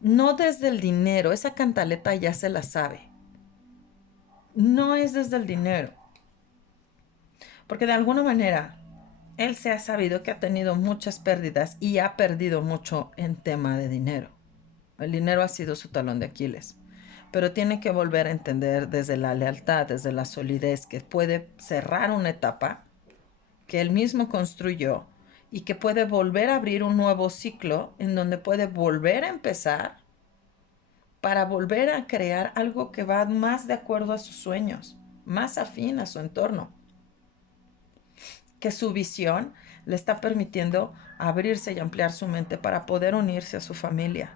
No desde el dinero, esa cantaleta ya se la sabe. No es desde el dinero, porque de alguna manera él se ha sabido que ha tenido muchas pérdidas y ha perdido mucho en tema de dinero. El dinero ha sido su talón de Aquiles, pero tiene que volver a entender desde la lealtad, desde la solidez, que puede cerrar una etapa que él mismo construyó y que puede volver a abrir un nuevo ciclo en donde puede volver a empezar para volver a crear algo que va más de acuerdo a sus sueños, más afín a su entorno. que su visión le está permitiendo abrirse y ampliar su mente para poder unirse a su familia.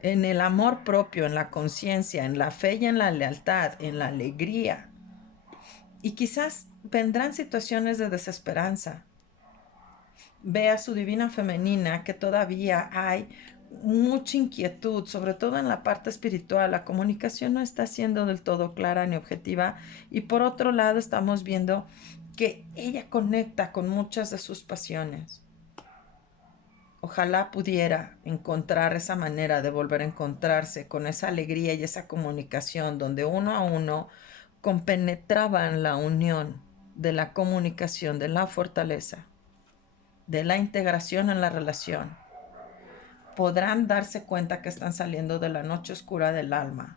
En el amor propio, en la conciencia, en la fe y en la lealtad, en la alegría. Y quizás vendrán situaciones de desesperanza. Ve a su divina femenina que todavía hay mucha inquietud, sobre todo en la parte espiritual. La comunicación no está siendo del todo clara ni objetiva. Y por otro lado estamos viendo que ella conecta con muchas de sus pasiones. Ojalá pudiera encontrar esa manera de volver a encontrarse con esa alegría y esa comunicación donde uno a uno compenetraban la unión de la comunicación, de la fortaleza, de la integración en la relación. Podrán darse cuenta que están saliendo de la noche oscura del alma.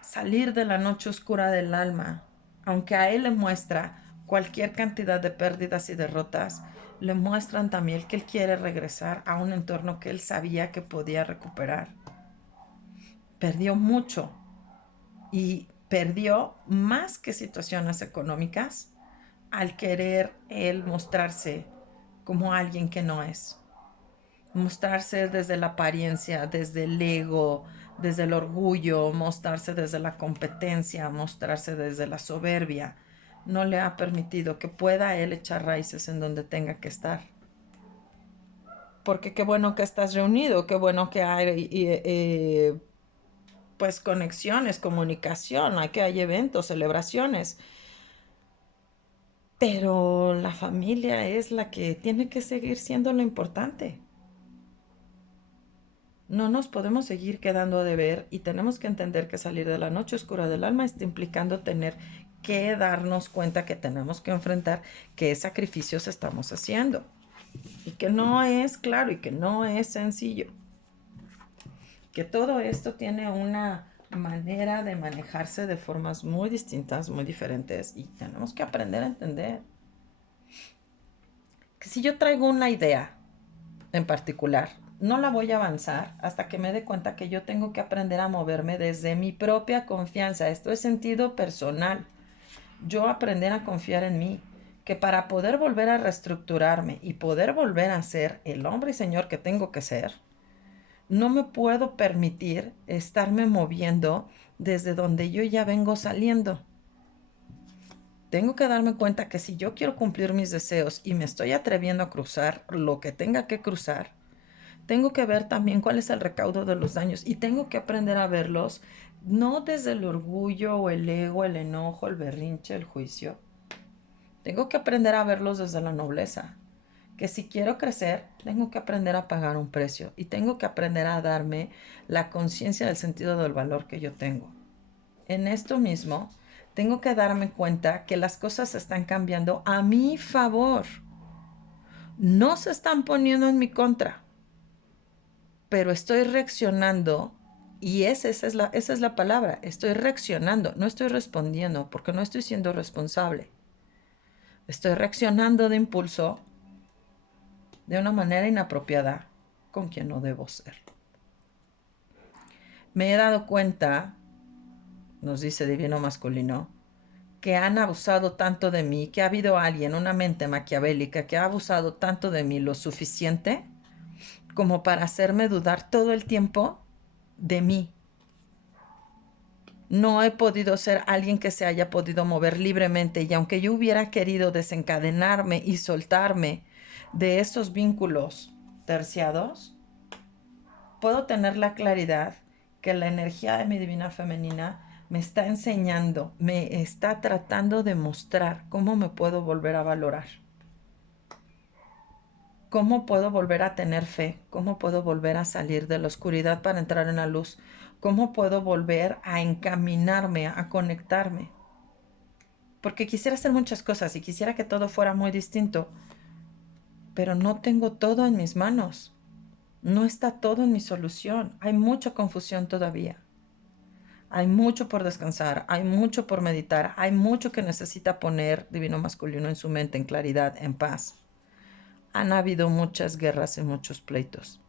Salir de la noche oscura del alma, aunque a él le muestra cualquier cantidad de pérdidas y derrotas, le muestran también que él quiere regresar a un entorno que él sabía que podía recuperar. Perdió mucho y perdió más que situaciones económicas al querer él mostrarse como alguien que no es. Mostrarse desde la apariencia, desde el ego, desde el orgullo, mostrarse desde la competencia, mostrarse desde la soberbia, no le ha permitido que pueda él echar raíces en donde tenga que estar. Porque qué bueno que estás reunido, qué bueno que hay pues conexiones, comunicación, que hay eventos, celebraciones. Pero la familia es la que tiene que seguir siendo lo importante. No nos podemos seguir quedando a deber y tenemos que entender que salir de la noche oscura del alma está implicando tener que darnos cuenta que tenemos que enfrentar qué sacrificios estamos haciendo. Y que no es claro y que no es sencillo. Que todo esto tiene una manera de manejarse de formas muy distintas, muy diferentes y tenemos que aprender a entender. Que si yo traigo una idea en particular, no la voy a avanzar hasta que me dé cuenta que yo tengo que aprender a moverme desde mi propia confianza. Esto es sentido personal. Yo aprender a confiar en mí, que para poder volver a reestructurarme y poder volver a ser el hombre y señor que tengo que ser, no me puedo permitir estarme moviendo desde donde yo ya vengo saliendo. Tengo que darme cuenta que si yo quiero cumplir mis deseos y me estoy atreviendo a cruzar lo que tenga que cruzar, tengo que ver también cuál es el recaudo de los daños y tengo que aprender a verlos no desde el orgullo o el ego, el enojo, el berrinche, el juicio. Tengo que aprender a verlos desde la nobleza. Que si quiero crecer, tengo que aprender a pagar un precio y tengo que aprender a darme la conciencia del sentido del valor que yo tengo. En esto mismo, tengo que darme cuenta que las cosas están cambiando a mi favor. No se están poniendo en mi contra, pero estoy reaccionando y esa es la palabra. Estoy reaccionando, no estoy respondiendo porque no estoy siendo responsable. Estoy reaccionando de impulso de una manera inapropiada con quien no debo ser. Me he dado cuenta, nos dice Divino Masculino, que han abusado tanto de mí, que ha habido alguien, una mente maquiavélica, que ha abusado tanto de mí lo suficiente como para hacerme dudar todo el tiempo de mí. No he podido ser alguien que se haya podido mover libremente y aunque yo hubiera querido desencadenarme y soltarme de esos vínculos terciados, puedo tener la claridad que la energía de mi divina femenina me está enseñando, me está tratando de mostrar cómo me puedo volver a valorar, cómo puedo volver a tener fe, cómo puedo volver a salir de la oscuridad para entrar en la luz, cómo puedo volver a encaminarme, a conectarme. Porque quisiera hacer muchas cosas y quisiera que todo fuera muy distinto, pero no tengo todo en mis manos. No está todo en mi solución. Hay mucha confusión todavía. Hay mucho por descansar, hay mucho por meditar, hay mucho que necesita poner Divino Masculino en su mente, en claridad, en paz. Han habido muchas guerras y muchos pleitos.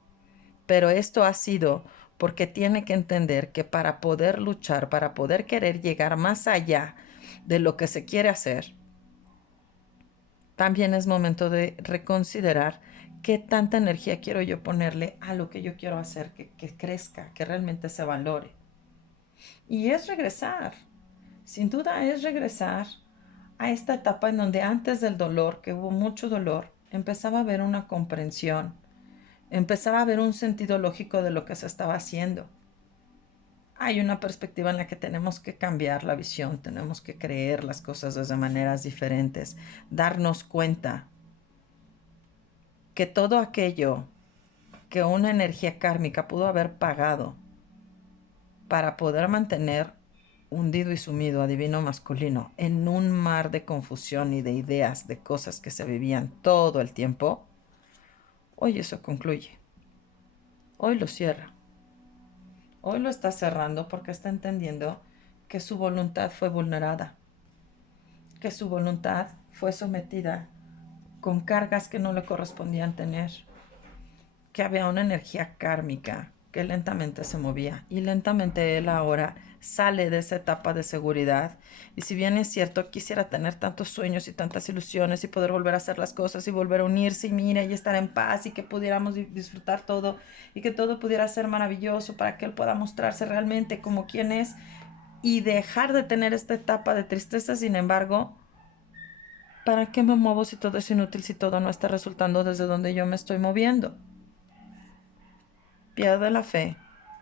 Pero esto ha sido porque tiene que entender que para poder luchar, para poder querer llegar más allá de lo que se quiere hacer, también es momento de reconsiderar qué tanta energía quiero yo ponerle a lo que yo quiero hacer, que crezca, que realmente se valore. Y es regresar, sin duda es regresar a esta etapa en donde antes del dolor, que hubo mucho dolor, empezaba a haber una comprensión, empezaba a haber un sentido lógico de lo que se estaba haciendo. Hay una perspectiva en la que tenemos que cambiar la visión, tenemos que creer las cosas desde maneras diferentes, darnos cuenta que todo aquello que una energía kármica pudo haber pagado para poder mantener hundido y sumido a divino masculino en un mar de confusión y de ideas, de cosas que se vivían todo el tiempo, hoy eso concluye. Hoy lo cierra. Hoy lo está cerrando porque está entendiendo que su voluntad fue vulnerada, que su voluntad fue sometida con cargas que no le correspondían tener, que había una energía kármica que lentamente se movía y lentamente él ahora sale de esa etapa de seguridad. Y si bien es cierto, quisiera tener tantos sueños y tantas ilusiones y poder volver a hacer las cosas y volver a unirse y mira y estar en paz y que pudiéramos disfrutar todo y que todo pudiera ser maravilloso para que él pueda mostrarse realmente como quien es y dejar de tener esta etapa de tristeza. Sin embargo, ¿para qué me muevo si todo es inútil, si todo no está resultando desde donde yo me estoy moviendo? Pierde la fe,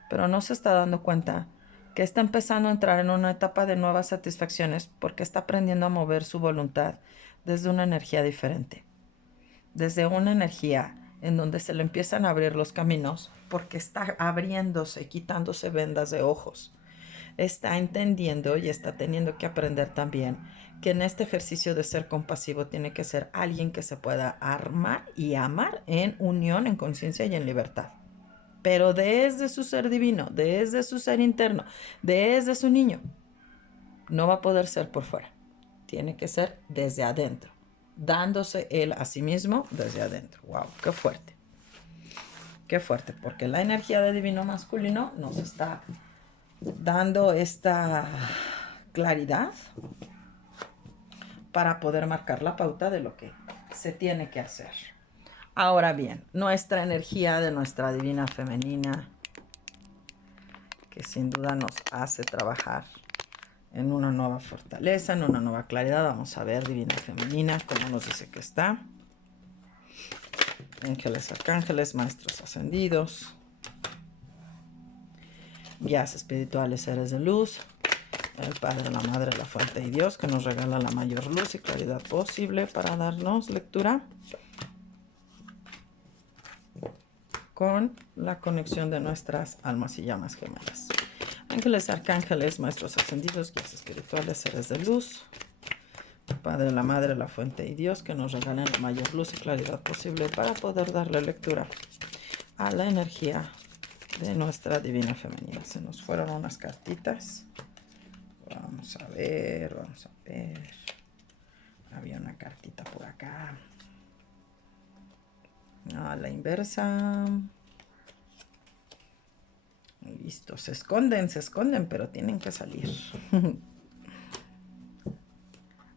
pero no se está dando cuenta que está empezando a entrar en una etapa de nuevas satisfacciones porque está aprendiendo a mover su voluntad desde una energía diferente, desde una energía en donde se le empiezan a abrir los caminos porque está abriéndose, quitándose vendas de ojos. Está entendiendo y está teniendo que aprender también que en este ejercicio de ser compasivo tiene que ser alguien que se pueda armar y amar en unión, en conciencia y en libertad, pero desde su ser divino, desde su ser interno, desde su niño. No va a poder ser por fuera. Tiene que ser desde adentro, dándose él a sí mismo desde adentro. ¡Wow! ¡Qué fuerte! ¡Qué fuerte! Porque la energía de divino masculino nos está dando esta claridad para poder marcar la pauta de lo que se tiene que hacer. Ahora bien, nuestra energía de nuestra divina femenina, que sin duda nos hace trabajar en una nueva fortaleza, en una nueva claridad. Vamos a ver divina femenina, cómo nos dice que está. Ángeles, arcángeles, maestros ascendidos, guías espirituales, seres de luz, el Padre, la Madre, la Fuente y Dios, que nos regala la mayor luz y claridad posible para darnos lectura con la conexión de nuestras almas y llamas gemelas. Ángeles, arcángeles, maestros ascendidos, guías espirituales, seres de luz, Padre, la Madre, la Fuente y Dios, que nos regalen la mayor luz y claridad posible para poder darle lectura a la energía de nuestra divina femenina. Se nos fueron unas cartitas. Vamos a ver, vamos a ver. Había una cartita por acá. A la inversa. Listo, se esconden, pero tienen que salir.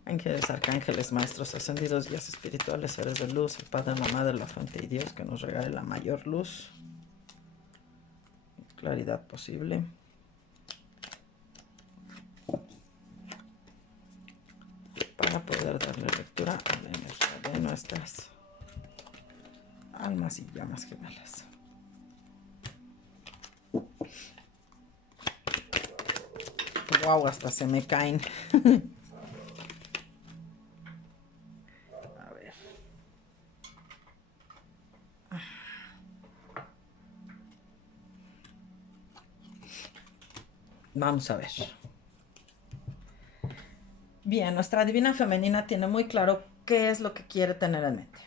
Ángeles, arcángeles, maestros ascendidos, guías espirituales, seres de luz, el Padre, la Madre, la Fuente y Dios, que nos regale la mayor luz y claridad posible para poder darle lectura a la energía de nuestras almas y llamas gemelas. Wow, hasta se me caen. A ver. Vamos a ver. Bien, nuestra divina femenina tiene muy claro qué es lo que quiere tener en mente,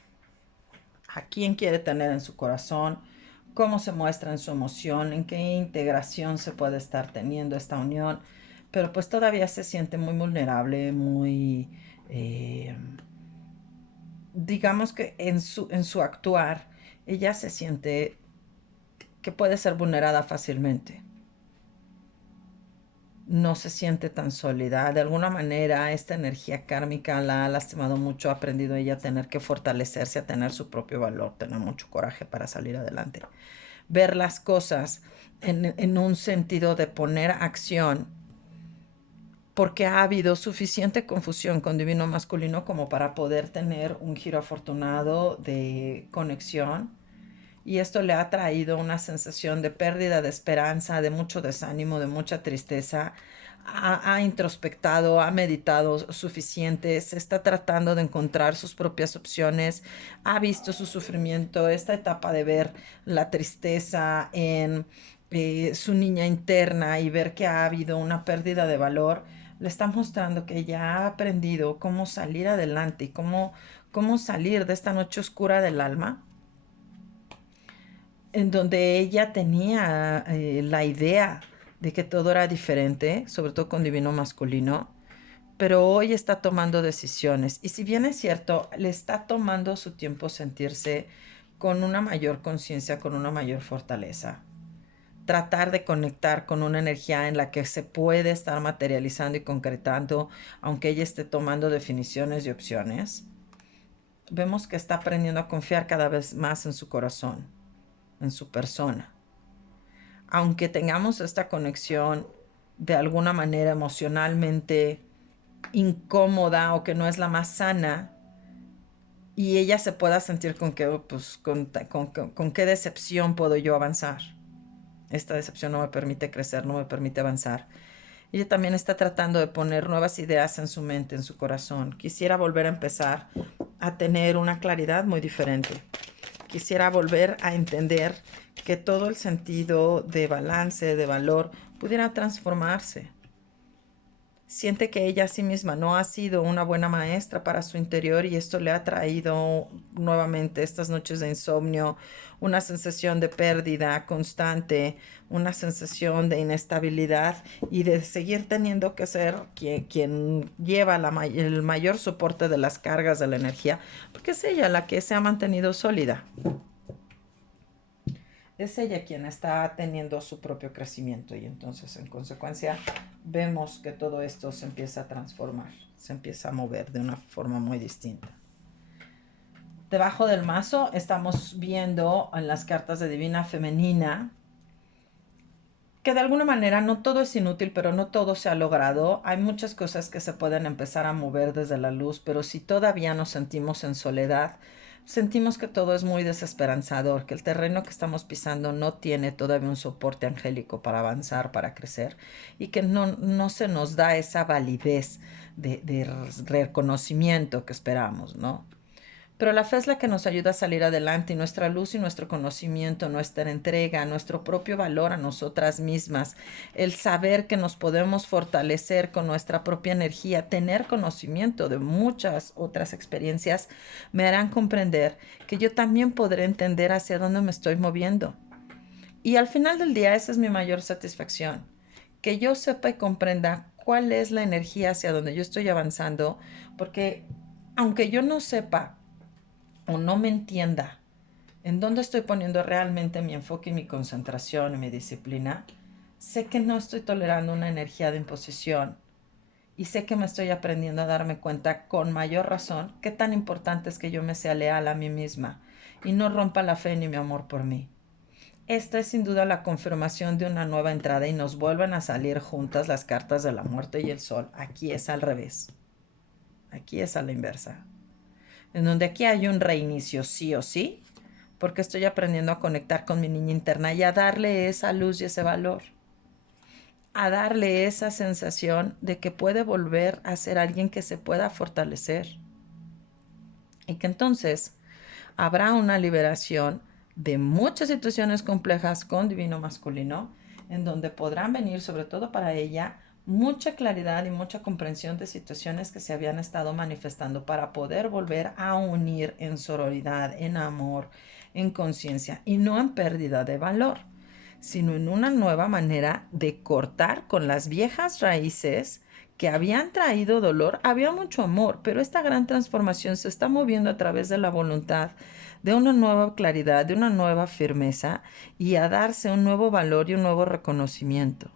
a quién quiere tener en su corazón, cómo se muestra en su emoción, en qué integración se puede estar teniendo esta unión, pero pues todavía se siente muy vulnerable, muy, digamos que en su actuar, ella se siente que puede ser vulnerada fácilmente. no se siente tan sólida. De alguna manera, esta energía kármica la ha lastimado mucho, ha aprendido ella a tener que fortalecerse, a tener su propio valor, tener mucho coraje para salir adelante. Ver las cosas en un sentido de poner acción, porque ha habido suficiente confusión con divino masculino como para poder tener un giro afortunado de conexión. Y esto le ha traído una sensación de pérdida de esperanza, de mucho desánimo, de mucha tristeza. Ha introspectado, ha meditado suficiente, se está tratando de encontrar sus propias opciones, ha visto su sufrimiento, esta etapa de ver la tristeza en su niña interna y ver que ha habido una pérdida de valor, le está mostrando que ella ha aprendido cómo salir adelante y cómo salir de esta noche oscura del alma, en donde ella tenía la idea de que todo era diferente, sobre todo con divino masculino, pero hoy está tomando decisiones. Y si bien es cierto, le está tomando su tiempo sentirse con una mayor conciencia, con una mayor fortaleza. Tratar de conectar con una energía en la que se puede estar materializando y concretando, aunque ella esté tomando definiciones y opciones. Vemos que está aprendiendo a confiar cada vez más en su corazón, en su persona. Aunque tengamos esta conexión de alguna manera emocionalmente incómoda o que no es la más sana, y ella se pueda sentir con que, pues, con qué decepción puedo yo avanzar. Esta decepción no me permite crecer, no me permite avanzar. Ella también está tratando de poner nuevas ideas en su mente, en su corazón. Quisiera volver a empezar a tener una claridad muy diferente. Quisiera volver a entender que todo el sentido de balance, de valor, pudiera transformarse. Siente que ella a sí misma no ha sido una buena maestra para su interior y esto le ha traído nuevamente estas noches de insomnio, una sensación de pérdida constante, una sensación de inestabilidad y de seguir teniendo que ser quien lleva el mayor soporte de las cargas de la energía, porque es ella la que se ha mantenido sólida. Es ella quien está teniendo su propio crecimiento y entonces en consecuencia vemos que todo esto se empieza a transformar, se empieza a mover de una forma muy distinta. Debajo del mazo estamos viendo en las cartas de Divina Femenina que de alguna manera no todo es inútil, pero no todo se ha logrado. Hay muchas cosas que se pueden empezar a mover desde la luz, pero si todavía nos sentimos en soledad, sentimos que todo es muy desesperanzador, que el terreno que estamos pisando no tiene todavía un soporte angélico para avanzar, para crecer, y que no se nos da esa validez de reconocimiento que esperamos, ¿no? Pero la fe es la que nos ayuda a salir adelante y nuestra luz y nuestro conocimiento, nuestra entrega, nuestro propio valor a nosotras mismas, el saber que nos podemos fortalecer con nuestra propia energía, tener conocimiento de muchas otras experiencias, me harán comprender que yo también podré entender hacia dónde me estoy moviendo. Y al final del día esa es mi mayor satisfacción, que yo sepa y comprenda cuál es la energía hacia donde yo estoy avanzando, porque aunque yo no sepa o no me entienda en dónde estoy poniendo realmente mi enfoque y mi concentración y mi disciplina, sé que no estoy tolerando una energía de imposición y sé que me estoy aprendiendo a darme cuenta con mayor razón qué tan importante es que yo me sea leal a mí misma y no rompa la fe ni mi amor por mí. Esta es sin duda la confirmación de una nueva entrada y nos vuelven a salir juntas las cartas de la muerte y el sol. Aquí es al revés. Aquí es a la inversa, en donde aquí hay un reinicio sí o sí, porque estoy aprendiendo a conectar con mi niña interna y a darle esa luz y ese valor, a darle esa sensación de que puede volver a ser alguien que se pueda fortalecer y que entonces habrá una liberación de muchas situaciones complejas con divino masculino, en donde podrán venir, sobre todo para ella, mucha claridad y mucha comprensión de situaciones que se habían estado manifestando para poder volver a unir en sororidad, en amor, en conciencia y no en pérdida de valor, sino en una nueva manera de cortar con las viejas raíces que habían traído dolor. Había mucho amor, pero esta gran transformación se está moviendo a través de la voluntad, de una nueva claridad, de una nueva firmeza y a darse un nuevo valor y un nuevo reconocimiento.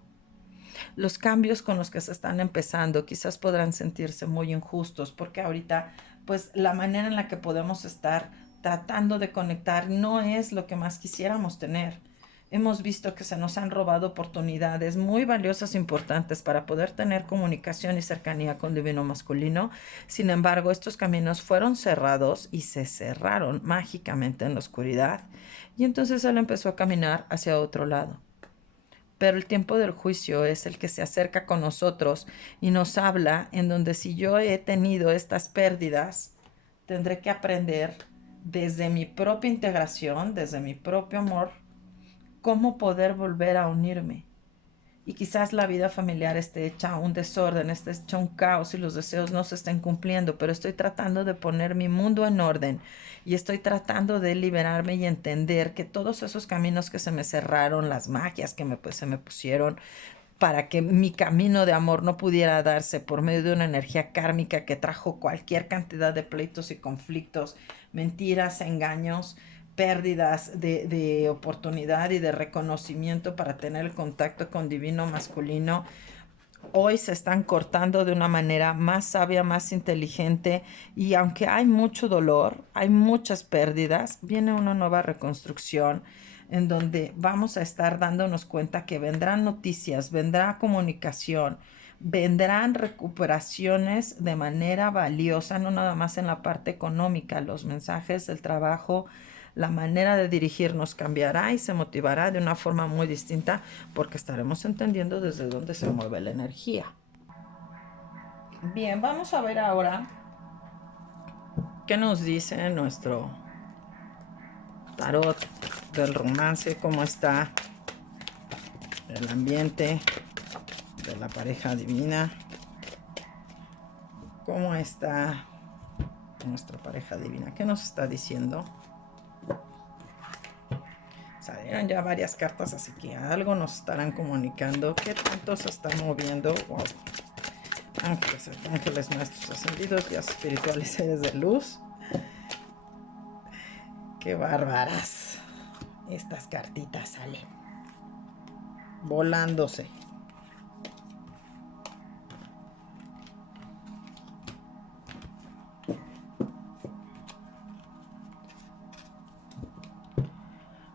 Los cambios con los que se están empezando quizás podrán sentirse muy injustos porque ahorita pues la manera en la que podemos estar tratando de conectar no es lo que más quisiéramos tener. Hemos visto que se nos han robado oportunidades muy valiosas e importantes para poder tener comunicación y cercanía con Divino Masculino. Sin embargo, estos caminos fueron cerrados y se cerraron mágicamente en la oscuridad. Y entonces él empezó a caminar hacia otro lado. Pero el tiempo del juicio es el que se acerca con nosotros y nos habla en donde si yo he tenido estas pérdidas, tendré que aprender desde mi propia integración, desde mi propio amor, cómo poder volver a unirme. Y quizás la vida familiar esté hecha un desorden, esté hecha un caos y los deseos no se estén cumpliendo, pero estoy tratando de poner mi mundo en orden y estoy tratando de liberarme y entender que todos esos caminos que se me cerraron, las magias que se me pusieron para que mi camino de amor no pudiera darse por medio de una energía kármica que trajo cualquier cantidad de pleitos y conflictos, mentiras, engaños, pérdidas de oportunidad y de reconocimiento para tener el contacto con Divino Masculino, hoy se están cortando de una manera más sabia, más inteligente, y aunque hay mucho dolor, hay muchas pérdidas, viene una nueva reconstrucción en donde vamos a estar dándonos cuenta que vendrán noticias, vendrá comunicación, vendrán recuperaciones de manera valiosa, no nada más en la parte económica, los mensajes, el trabajo, la manera de dirigirnos cambiará y se motivará de una forma muy distinta porque estaremos entendiendo desde dónde se mueve la energía. Bien, vamos a ver ahora qué nos dice nuestro tarot del romance, cómo está el ambiente de la pareja divina, cómo está nuestra pareja divina, qué nos está diciendo. Salieron ya varias cartas, así que algo nos estarán comunicando. ¿Qué tanto se está moviendo? Wow. Ángeles, ángeles, maestros ascendidos, guías espirituales, seres de luz. ¡Qué bárbaras! Estas cartitas salen volándose.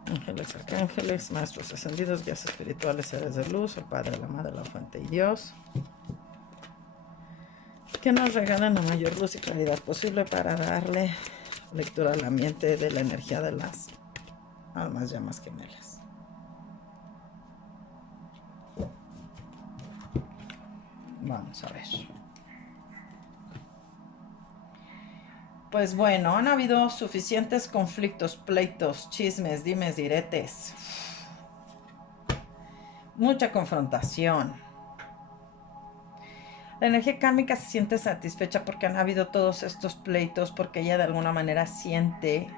Ángeles, arcángeles, maestros ascendidos, guías espirituales, seres de luz, el Padre, la Madre, la Fuente y Dios, que nos regalan la mayor luz y claridad posible para darle lectura al ambiente de la energía de las almas llamas gemelas. Vamos a ver. Pues bueno, han habido suficientes conflictos, pleitos, chismes, dimes, diretes. Mucha confrontación. La energía kármica se siente satisfecha porque han habido todos estos pleitos, porque ella de alguna manera siente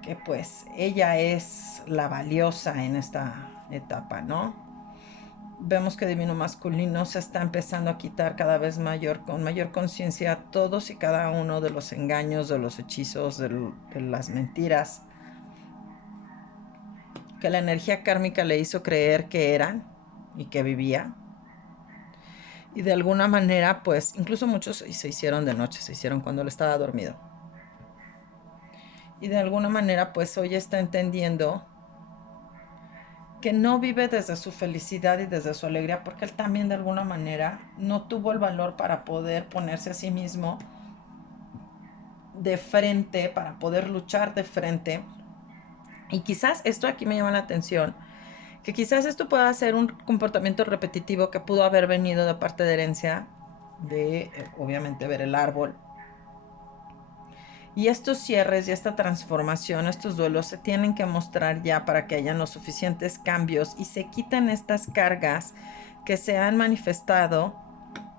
que pues ella es la valiosa en esta etapa, ¿no? Vemos que Divino Masculino se está empezando a quitar cada vez con mayor conciencia todos y cada uno de los engaños, de los hechizos, de las mentiras que la energía kármica le hizo creer que eran y que vivía. Y de alguna manera, pues, incluso muchos se hicieron de noche, se hicieron cuando él estaba dormido. Y de alguna manera, pues, hoy está entendiendo que no vive desde su felicidad y desde su alegría, porque él también de alguna manera no tuvo el valor para poder ponerse a sí mismo de frente, para poder luchar de frente. Y quizás esto aquí me llama la atención, que quizás esto pueda ser un comportamiento repetitivo que pudo haber venido de parte de herencia, de obviamente ver el árbol. Y estos cierres y esta transformación, estos duelos se tienen que mostrar ya para que hayan los suficientes cambios y se quiten estas cargas que se han manifestado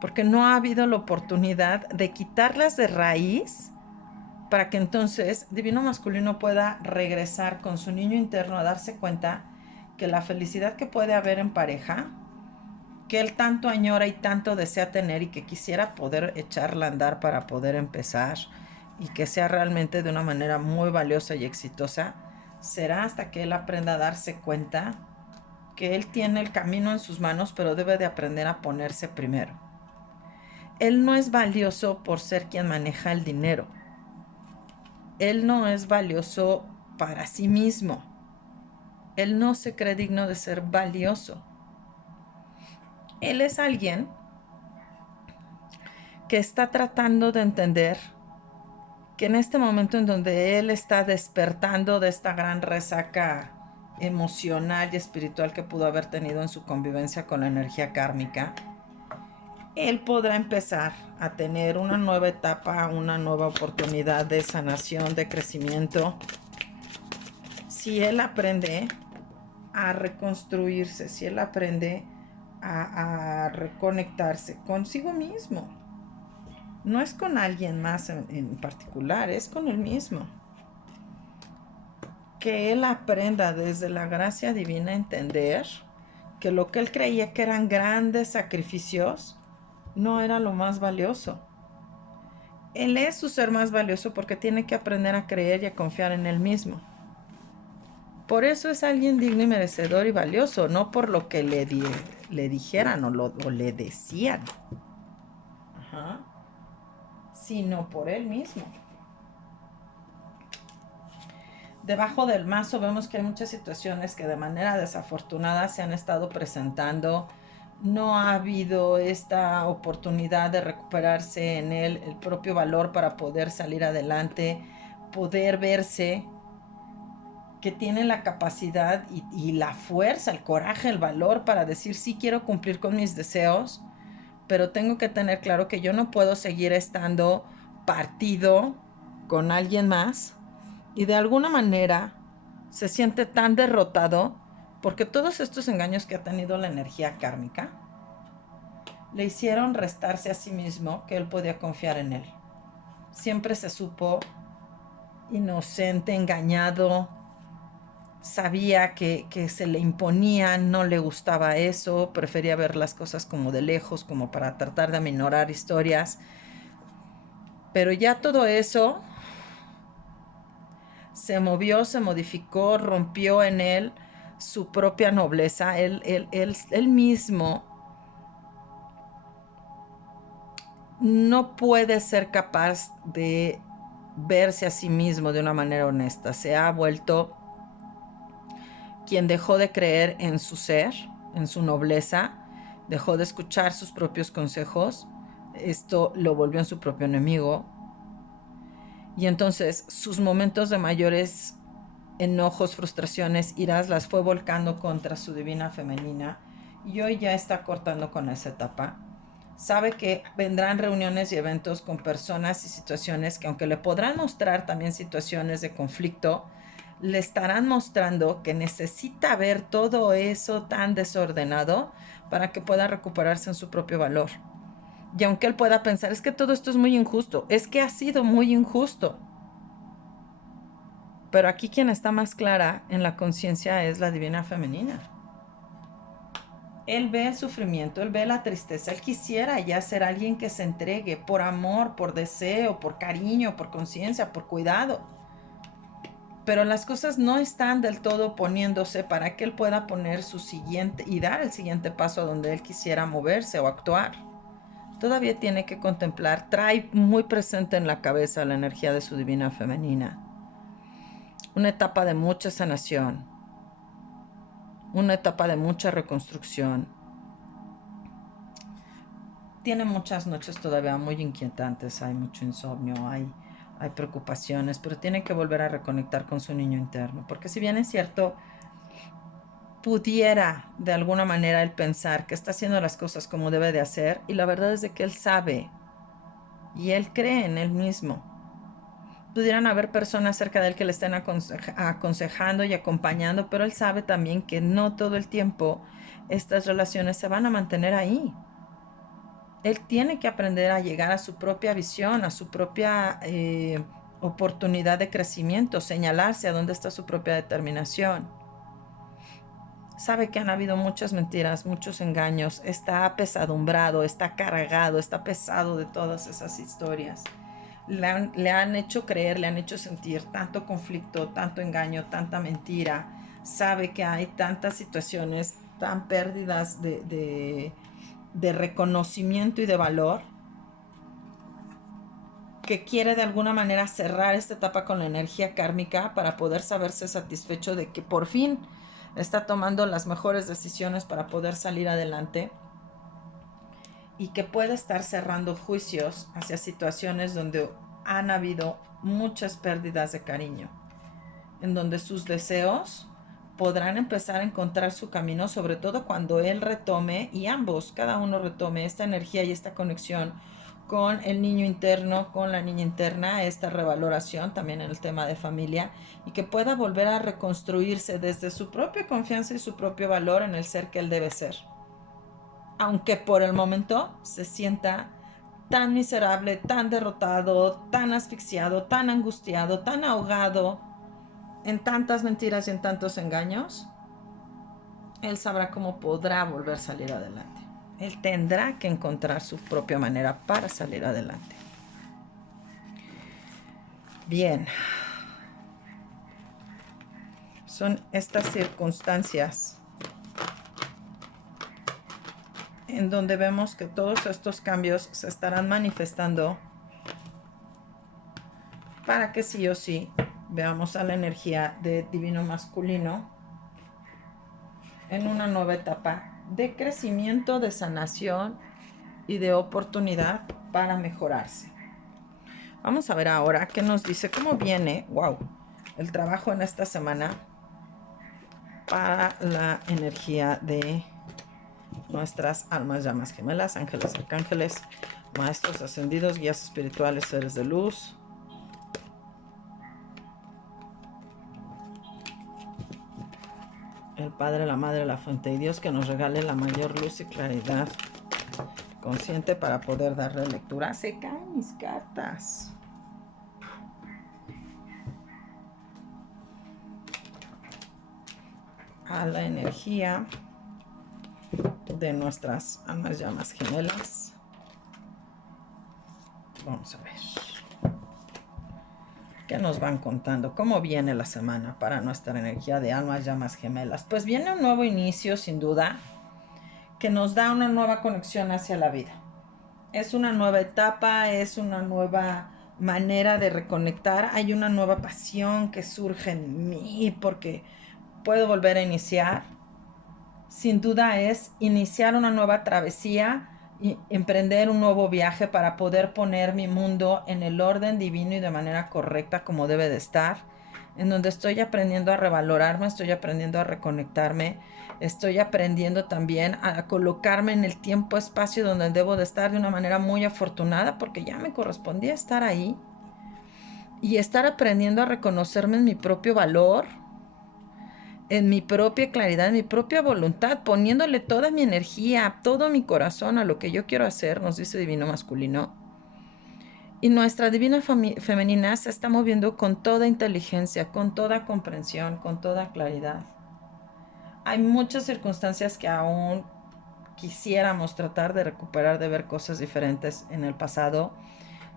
porque no ha habido la oportunidad de quitarlas de raíz para que entonces Divino Masculino pueda regresar con su niño interno a darse cuenta que la felicidad que puede haber en pareja, que él tanto añora y tanto desea tener y que quisiera poder echarla a andar para poder empezar y que sea realmente de una manera muy valiosa y exitosa, será hasta que él aprenda a darse cuenta que él tiene el camino en sus manos, pero debe de aprender a ponerse primero. Él no es valioso por ser quien maneja el dinero. Él no es valioso para sí mismo. Él no se cree digno de ser valioso. Él es alguien que está tratando de entender que en este momento en donde él está despertando de esta gran resaca emocional y espiritual que pudo haber tenido en su convivencia con la energía kármica, él podrá empezar a tener una nueva etapa, una nueva oportunidad de sanación, de crecimiento, si él aprende a reconstruirse, si él aprende a reconectarse consigo mismo. No es con alguien más en particular, es con él mismo. Que él aprenda desde la gracia divina a entender que lo que él creía que eran grandes sacrificios no era lo más valioso. Él es su ser más valioso porque tiene que aprender a creer y a confiar en él mismo. Por eso es alguien digno y merecedor y valioso, no por lo que le dijeran o le decían, sino por él mismo. Debajo del mazo vemos que hay muchas situaciones que de manera desafortunada se han estado presentando. No ha habido esta oportunidad de recuperarse en él el propio valor para poder salir adelante, poder verse que tiene la capacidad y la fuerza, el coraje, el valor para decir sí quiero cumplir con mis deseos, pero tengo que tener claro que yo no puedo seguir estando partido con alguien más, y de alguna manera se siente tan derrotado porque todos estos engaños que ha tenido la energía kármica le hicieron restarse a sí mismo que él podía confiar en él. Siempre se supo inocente, engañado, sabía que se le imponían, no le gustaba eso, prefería ver las cosas como de lejos, como para tratar de aminorar historias. Pero ya todo eso se movió, se modificó, rompió en él su propia nobleza. Él mismo no puede ser capaz de verse a sí mismo de una manera honesta. Se ha vuelto quien dejó de creer en su ser, en su nobleza, dejó de escuchar sus propios consejos. Esto lo volvió en su propio enemigo. Y entonces sus momentos de mayores enojos, frustraciones, iras, las fue volcando contra su divina femenina. Y hoy ya está cortando con esa etapa. Sabe que vendrán reuniones y eventos con personas y situaciones que, aunque le podrán mostrar también situaciones de conflicto, le estarán mostrando que necesita ver todo eso tan desordenado para que pueda recuperarse en su propio valor. Y aunque él pueda pensar, es que todo esto es muy injusto, es que ha sido muy injusto. Pero aquí quien está más clara en la conciencia es la divina femenina. Él ve el sufrimiento, él ve la tristeza, él quisiera ya ser alguien que se entregue por amor, por deseo, por cariño, por conciencia, por cuidado. Pero las cosas no están del todo poniéndose para que él pueda poner su siguiente y dar el siguiente paso a donde él quisiera moverse o actuar. Todavía tiene que contemplar, trae muy presente en la cabeza la energía de su divina femenina. Una etapa de mucha sanación, una etapa de mucha reconstrucción. Tiene muchas noches todavía muy inquietantes, hay mucho insomnio, hay preocupaciones, pero tiene que volver a reconectar con su niño interno, porque si bien es cierto, pudiera de alguna manera él pensar que está haciendo las cosas como debe de hacer, y la verdad es de que él sabe y él cree en él mismo. Pudieran haber personas cerca de él que le estén aconsejando y acompañando, pero él sabe también que no todo el tiempo estas relaciones se van a mantener ahí. Él tiene que aprender a llegar a su propia visión, a su propia oportunidad de crecimiento, señalarse a dónde está su propia determinación. Sabe que han habido muchas mentiras, muchos engaños, está apesadumbrado, está cargado, está pesado de todas esas historias. Le han hecho creer, le han hecho sentir tanto conflicto, tanto engaño, tanta mentira. Sabe que hay tantas situaciones tan pérdidas de reconocimiento y de valor, que quiere de alguna manera cerrar esta etapa con la energía kármica para poder saberse satisfecho de que por fin está tomando las mejores decisiones para poder salir adelante, y que puede estar cerrando juicios hacia situaciones donde han habido muchas pérdidas de cariño, en donde sus deseos podrán empezar a encontrar su camino, sobre todo cuando él retome, y ambos, cada uno retome esta energía y esta conexión con el niño interno, con la niña interna, esta revaloración también en el tema de familia, y que pueda volver a reconstruirse desde su propia confianza y su propio valor en el ser que él debe ser. Aunque por el momento se sienta tan miserable, tan derrotado, tan asfixiado, tan angustiado, tan ahogado en tantas mentiras y en tantos engaños, él sabrá cómo podrá volver a salir adelante. Él tendrá que encontrar su propia manera para salir adelante. Bien. Son estas circunstancias en donde vemos que todos estos cambios se estarán manifestando para que sí o sí veamos a la energía de divino masculino en una nueva etapa de crecimiento, de sanación y de oportunidad para mejorarse. Vamos a ver ahora qué nos dice, cómo viene, el trabajo en esta semana para la energía de nuestras almas llamas gemelas, ángeles, arcángeles, maestros ascendidos, guías espirituales, seres de luz. El Padre, la Madre, la Fuente y Dios, que nos regale la mayor luz y claridad consciente para poder darle lectura. Se caen mis cartas. A la energía de nuestras almas llamas gemelas. Vamos a ver qué nos van contando, cómo viene la semana para nuestra energía de almas llamas gemelas. Pues viene un nuevo inicio, sin duda, que nos da una nueva conexión hacia la vida. Es una nueva etapa, es una nueva manera de reconectar. Hay una nueva pasión que surge en mí porque puedo volver a iniciar. Sin duda es iniciar una nueva travesía y emprender un nuevo viaje para poder poner mi mundo en el orden divino y de manera correcta como debe de estar, en donde estoy aprendiendo a revalorarme, estoy aprendiendo a reconectarme, estoy aprendiendo también a colocarme en el tiempo, espacio donde debo de estar de una manera muy afortunada, porque ya me correspondía estar ahí, y estar aprendiendo a reconocerme en mi propio valor, en mi propia claridad, en mi propia voluntad, poniéndole toda mi energía, todo mi corazón a lo que yo quiero hacer, nos dice divino masculino. Y nuestra divina femenina se está moviendo con toda inteligencia, con toda comprensión, con toda claridad. Hay muchas circunstancias que aún quisiéramos tratar de recuperar, de ver cosas diferentes en el pasado,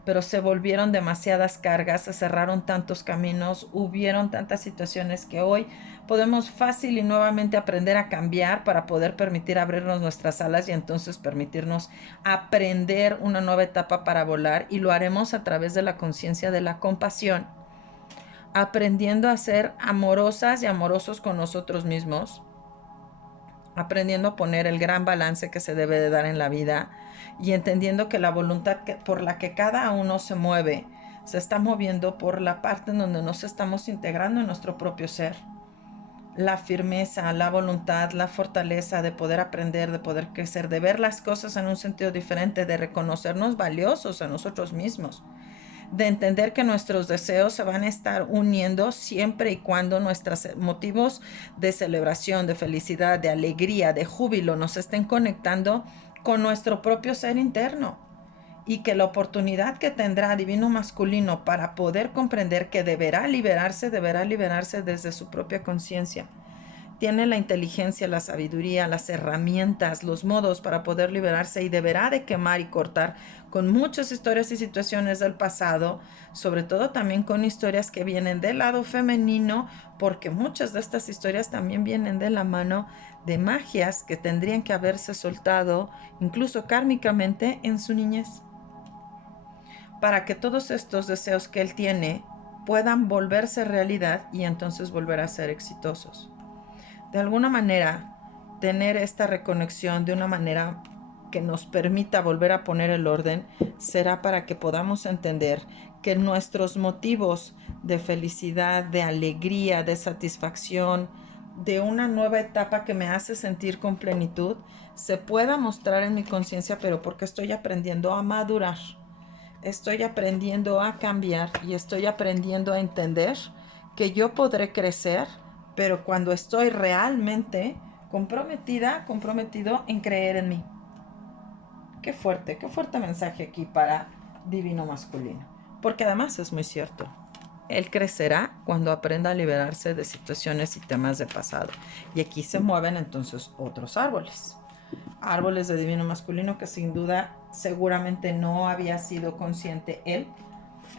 pero se volvieron demasiadas cargas, se cerraron tantos caminos, hubieron tantas situaciones que hoy podemos fácil y nuevamente aprender a cambiar para poder permitir abrirnos nuestras alas y entonces permitirnos aprender una nueva etapa para volar, y lo haremos a través de la conciencia de la compasión, aprendiendo a ser amorosas y amorosos con nosotros mismos, aprendiendo a poner el gran balance que se debe de dar en la vida y entendiendo que la voluntad por la que cada uno se mueve se está moviendo por la parte en donde nos estamos integrando en nuestro propio ser. La firmeza, la voluntad, la fortaleza de poder aprender, de poder crecer, de ver las cosas en un sentido diferente, de reconocernos valiosos a nosotros mismos, de entender que nuestros deseos se van a estar uniendo siempre y cuando nuestros motivos de celebración, de felicidad, de alegría, de júbilo nos estén conectando con nuestro propio ser interno, y que la oportunidad que tendrá divino masculino para poder comprender que deberá liberarse desde su propia conciencia, tiene la inteligencia, la sabiduría, las herramientas, los modos para poder liberarse y deberá de quemar y cortar con muchas historias y situaciones del pasado, sobre todo también con historias que vienen del lado femenino, porque muchas de estas historias también vienen de la mano de magias que tendrían que haberse soltado, incluso kármicamente, en su niñez, para que todos estos deseos que él tiene puedan volverse realidad y entonces volver a ser exitosos. De alguna manera, tener esta reconexión de una manera que nos permita volver a poner el orden será para que podamos entender que nuestros motivos de felicidad, de alegría, de satisfacción, de una nueva etapa que me hace sentir con plenitud, se pueda mostrar en mi conciencia, pero porque estoy aprendiendo a madurar, estoy aprendiendo a cambiar y estoy aprendiendo a entender que yo podré crecer, pero cuando estoy realmente comprometido en creer en mí. Qué fuerte mensaje aquí para Divino Masculino. Porque además es muy cierto. Él crecerá cuando aprenda a liberarse de situaciones y temas de pasado. Y aquí se mueven entonces otros árboles. Árboles de Divino Masculino que sin duda seguramente no había sido consciente él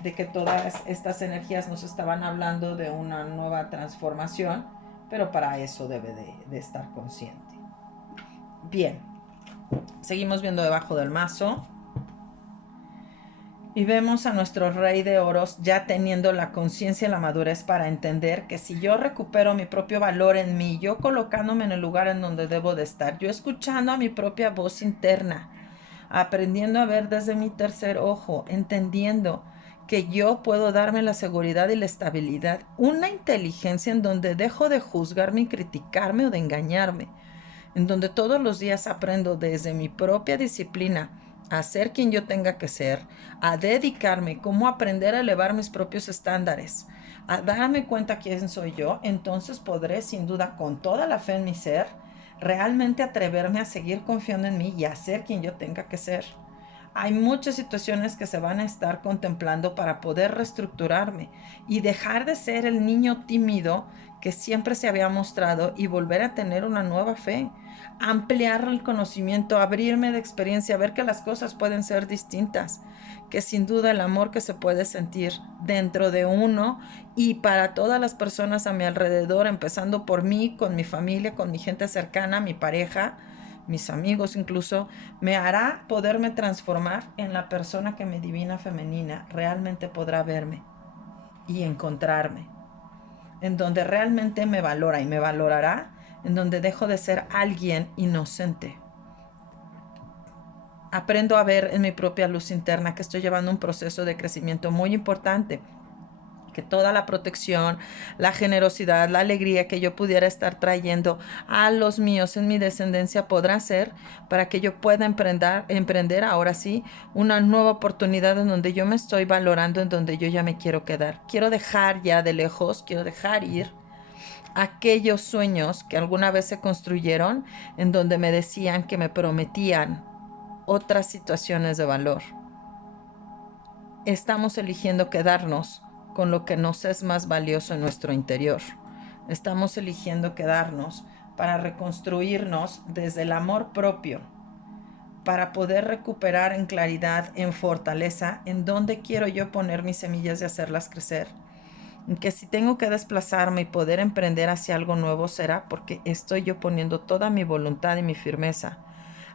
de que todas estas energías nos estaban hablando de una nueva transformación, pero para eso debe de estar consciente. Bien, seguimos viendo debajo del mazo y vemos a nuestro rey de oros ya teniendo la conciencia y la madurez para entender que si yo recupero mi propio valor en mí, yo colocándome en el lugar en donde debo de estar, yo escuchando a mi propia voz interna, aprendiendo a ver desde mi tercer ojo, entendiendo que yo puedo darme la seguridad y la estabilidad, una inteligencia en donde dejo de juzgarme y criticarme o de engañarme, en donde todos los días aprendo desde mi propia disciplina a ser quien yo tenga que ser, a dedicarme, cómo aprender a elevar mis propios estándares, a darme cuenta quién soy yo, entonces podré sin duda con toda la fe en mi ser, realmente atreverme a seguir confiando en mí y a ser quien yo tenga que ser. Hay muchas situaciones que se van a estar contemplando para poder reestructurarme y dejar de ser el niño tímido que siempre se había mostrado y volver a tener una nueva fe, ampliar el conocimiento, abrirme de experiencia, ver que las cosas pueden ser distintas, que sin duda el amor que se puede sentir dentro de uno y para todas las personas a mi alrededor, empezando por mí, con mi familia, con mi gente cercana, mi pareja, mis amigos incluso, me hará poderme transformar en la persona que mi divina femenina realmente podrá verme y encontrarme, en donde realmente me valora y me valorará, en donde dejo de ser alguien inocente. Aprendo a ver en mi propia luz interna que estoy llevando un proceso de crecimiento muy importante, que toda la protección, la generosidad, la alegría que yo pudiera estar trayendo a los míos en mi descendencia podrá ser para que yo pueda emprender ahora sí una nueva oportunidad en donde yo me estoy valorando, en donde yo ya me quiero quedar. Quiero dejar ya de lejos, quiero dejar ir aquellos sueños que alguna vez se construyeron en donde me decían que me prometían otras situaciones de valor. Estamos eligiendo quedarnos con lo que nos es más valioso en nuestro interior. Estamos eligiendo quedarnos para reconstruirnos desde el amor propio, para poder recuperar en claridad, en fortaleza, en dónde quiero yo poner mis semillas y hacerlas crecer. Que si tengo que desplazarme y poder emprender hacia algo nuevo será porque estoy yo poniendo toda mi voluntad y mi firmeza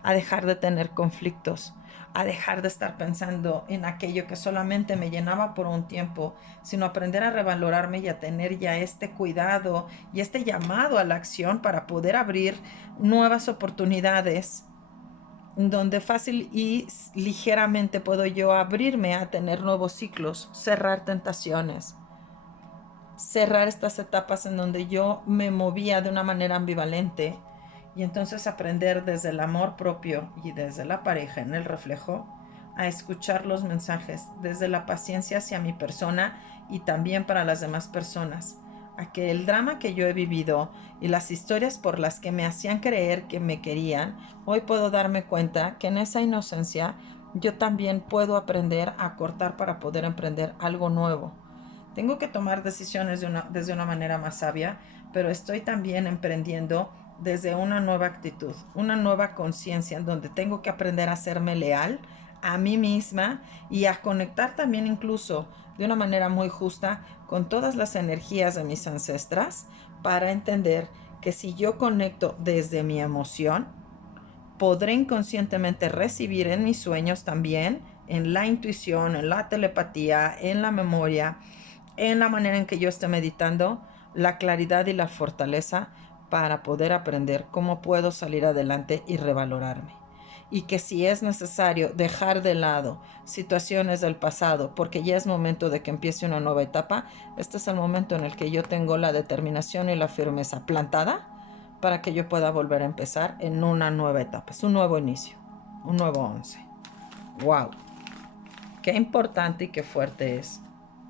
a dejar de tener conflictos, a dejar de estar pensando en aquello que solamente me llenaba por un tiempo, sino aprender a revalorarme y a tener ya este cuidado y este llamado a la acción para poder abrir nuevas oportunidades donde fácil y ligeramente puedo yo abrirme a tener nuevos ciclos, cerrar tentaciones, cerrar estas etapas en donde yo me movía de una manera ambivalente y entonces aprender desde el amor propio y desde la pareja en el reflejo a escuchar los mensajes desde la paciencia hacia mi persona y también para las demás personas, a que el drama que yo he vivido y las historias por las que me hacían creer que me querían, hoy puedo darme cuenta que en esa inocencia yo también puedo aprender a cortar para poder emprender algo nuevo. Tengo que tomar decisiones desde una manera más sabia, pero estoy también emprendiendo desde una nueva actitud, una nueva conciencia en donde tengo que aprender a serme leal a mí misma y a conectar también incluso de una manera muy justa con todas las energías de mis ancestras para entender que si yo conecto desde mi emoción, podré inconscientemente recibir en mis sueños también, en la intuición, en la telepatía, en la memoria, en la manera en que yo esté meditando, la claridad y la fortaleza para poder aprender cómo puedo salir adelante y revalorarme. Y que si es necesario dejar de lado situaciones del pasado porque ya es momento de que empiece una nueva etapa, este es el momento en el que yo tengo la determinación y la firmeza plantada para que yo pueda volver a empezar en una nueva etapa. Es un nuevo inicio, un nuevo 11. ¡Wow! Qué importante y qué fuerte es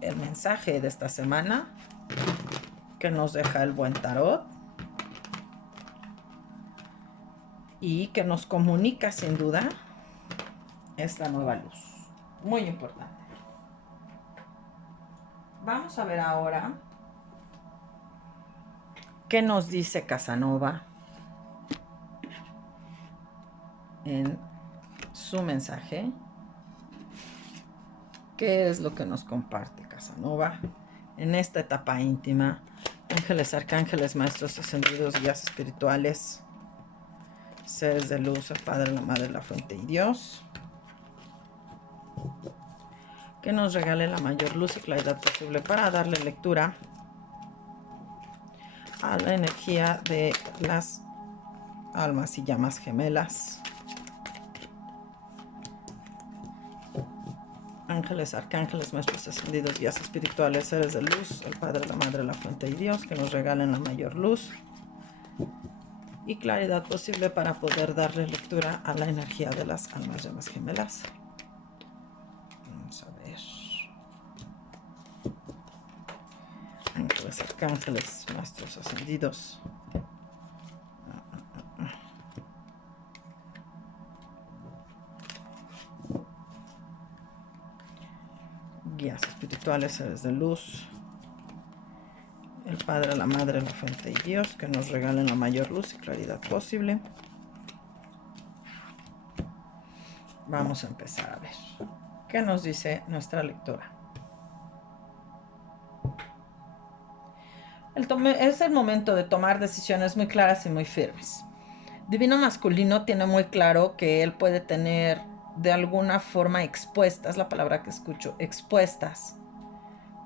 el mensaje de esta semana que nos deja el buen tarot y que nos comunica sin duda esta nueva luz. Muy importante. Vamos a ver ahora qué nos dice Casanova en su mensaje. ¿Qué es lo que nos comparte Casanova en esta etapa íntima? Ángeles, arcángeles, maestros ascendidos, guías espirituales, seres de luz, el Padre, la Madre, la Fuente y Dios. Que nos regale la mayor luz y claridad posible para darle lectura a la energía de las almas y llamas gemelas. Ángeles, arcángeles, maestros ascendidos, guías espirituales, seres de luz, el Padre, la Madre, la Fuente y Dios, que nos regalen la mayor luz y claridad posible para poder darle lectura a la energía de las almas llamas gemelas. Vamos a ver. Ángeles, arcángeles, maestros ascendidos. Guías espirituales, seres de luz, el Padre, la Madre, la Fuente y Dios, que nos regalen la mayor luz y claridad posible. Vamos a empezar a ver qué nos dice nuestra lectura. Es el momento de tomar decisiones muy claras y muy firmes. Divino masculino tiene muy claro que él puede tener de alguna forma expuestas, la palabra que escucho, expuestas,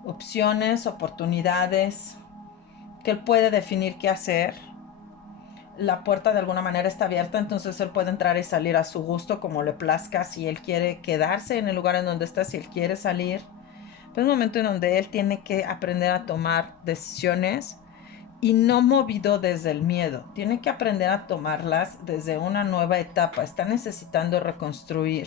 opciones, oportunidades, que él puede definir qué hacer. La puerta de alguna manera está abierta, entonces él puede entrar y salir a su gusto, como le plazca, si él quiere quedarse en el lugar en donde está, si él quiere salir. Pero es un momento en donde él tiene que aprender a tomar decisiones y no movido desde el miedo. Tiene que aprender a tomarlas desde una nueva etapa. Está necesitando reconstruir.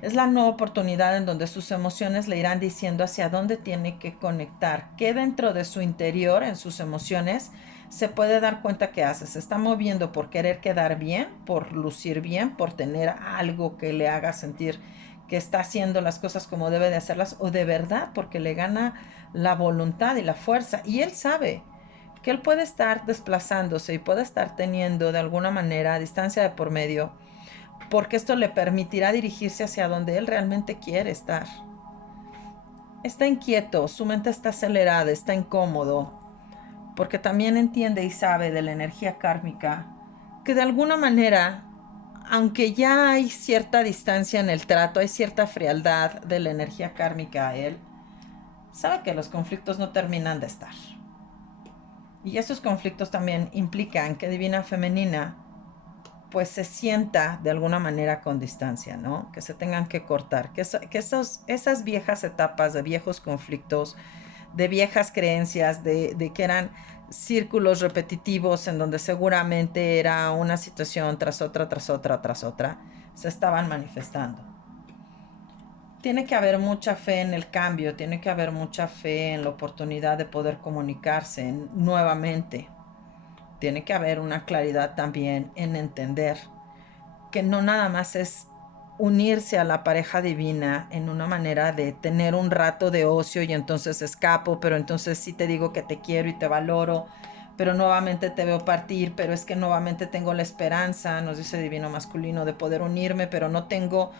Es la nueva oportunidad en donde sus emociones le irán diciendo hacia dónde tiene que conectar, qué dentro de su interior, en sus emociones, se puede dar cuenta que hace. Se está moviendo por querer quedar bien, por lucir bien, por tener algo que le haga sentir que está haciendo las cosas como debe de hacerlas, o de verdad porque le gana la voluntad y la fuerza. Y él sabe que él puede estar desplazándose y puede estar teniendo de alguna manera distancia de por medio, porque esto le permitirá dirigirse hacia donde él realmente quiere estar. Está inquieto, su mente está acelerada, está incómodo, porque también entiende y sabe de la energía kármica que de alguna manera, aunque ya hay cierta distancia en el trato, hay cierta frialdad de la energía kármica a él, sabe que los conflictos no terminan de estar. Y esos conflictos también implican que Divina Femenina pues se sienta de alguna manera con distancia, ¿no? Que se tengan que cortar, que esas viejas etapas de viejos conflictos, de viejas creencias, de que eran círculos repetitivos en donde seguramente era una situación tras otra, tras otra, tras otra, se estaban manifestando. Tiene que haber mucha fe en el cambio, tiene que haber mucha fe en la oportunidad de poder comunicarse nuevamente. Tiene que haber una claridad también en entender que no nada más es unirse a la pareja divina en una manera de tener un rato de ocio y entonces escapo, pero entonces sí te digo que te quiero y te valoro, pero nuevamente te veo partir, pero es que nuevamente tengo la esperanza, nos dice Divino Masculino, de poder unirme, pero no tengo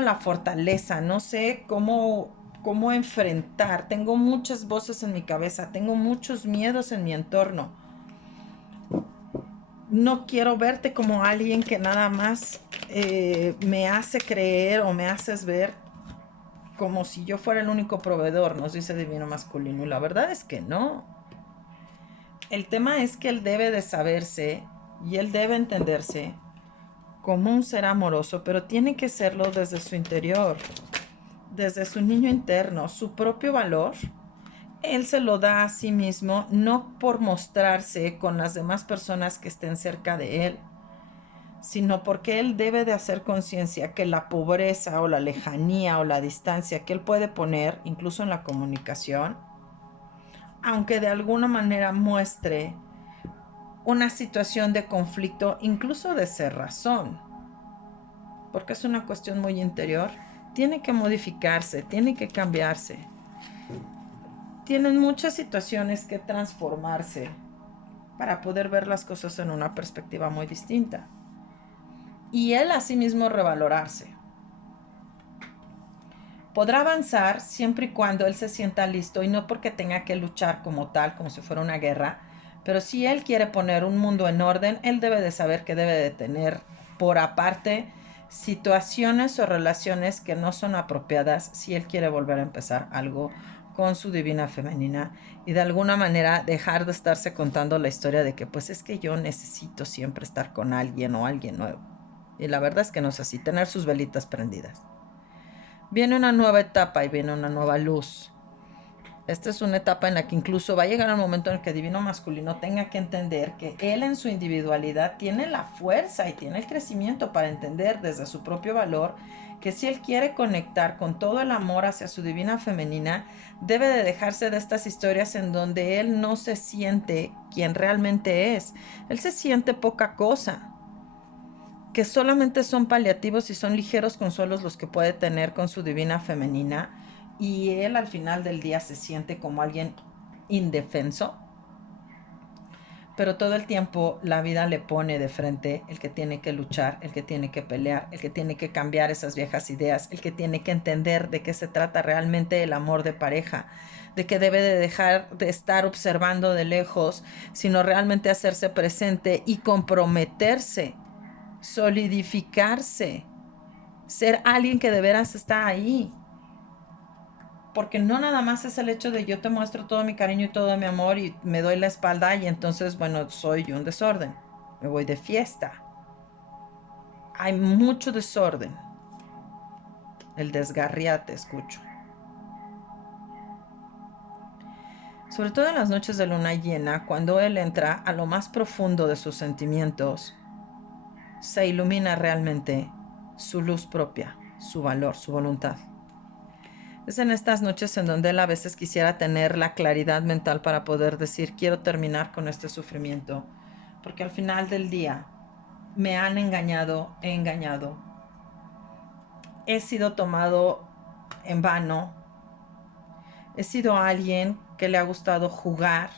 la fortaleza, no sé cómo enfrentar, tengo muchas voces en mi cabeza, tengo muchos miedos en mi entorno. No quiero verte como alguien que nada más me hace creer o me haces ver como si yo fuera el único proveedor, nos dice Divino Masculino. Y la verdad es que no. El tema es que él debe de saberse y él debe entenderse como un ser amoroso, pero tiene que serlo desde su interior, desde su niño interno, su propio valor. Él se lo da a sí mismo, no por mostrarse con las demás personas que estén cerca de él, sino porque él debe de hacer conciencia que la pobreza o la lejanía o la distancia que él puede poner, incluso en la comunicación, aunque de alguna manera muestre una situación de conflicto, incluso de cerrazón, porque es una cuestión muy interior, tiene que modificarse, tiene que cambiarse. Tienen muchas situaciones que transformarse para poder ver las cosas en una perspectiva muy distinta. Y él asimismo revalorarse. Podrá avanzar siempre y cuando él se sienta listo y no porque tenga que luchar como tal, como si fuera una guerra, pero si él quiere poner un mundo en orden, él debe de saber que debe de tener por aparte situaciones o relaciones que no son apropiadas si él quiere volver a empezar algo con su divina femenina y de alguna manera dejar de estarse contando la historia de que pues es que yo necesito siempre estar con alguien o alguien nuevo. Y la verdad es que no es así, tener sus velitas prendidas. Viene una nueva etapa y viene una nueva luz. Esta es una etapa en la que incluso va a llegar el momento en el que el Divino Masculino tenga que entender que él en su individualidad tiene la fuerza y tiene el crecimiento para entender desde su propio valor que si él quiere conectar con todo el amor hacia su divina femenina, debe de dejarse de estas historias en donde él no se siente quien realmente es. Él se siente poca cosa, que solamente son paliativos y son ligeros consuelos los que puede tener con su divina femenina, y él al final del día se siente como alguien indefenso, pero todo el tiempo la vida le pone de frente el que tiene que luchar, el que tiene que pelear, el que tiene que cambiar esas viejas ideas, el que tiene que entender de qué se trata realmente el amor de pareja, de que debe de dejar de estar observando de lejos, sino realmente hacerse presente y comprometerse, solidificarse, ser alguien que de veras está ahí. Porque no nada más es el hecho de yo te muestro todo mi cariño y todo mi amor y me doy la espalda y entonces, bueno, soy un desorden. Me voy de fiesta. Hay mucho desorden. El desgarriate escucho. Sobre todo en las noches de luna llena, cuando él entra a lo más profundo de sus sentimientos, se ilumina realmente su luz propia, su valor, su voluntad. Es en estas noches en donde él a veces quisiera tener la claridad mental para poder decir, quiero terminar con este sufrimiento, porque al final del día me han engañado, he engañado, he sido tomado en vano, he sido alguien que le ha gustado jugar,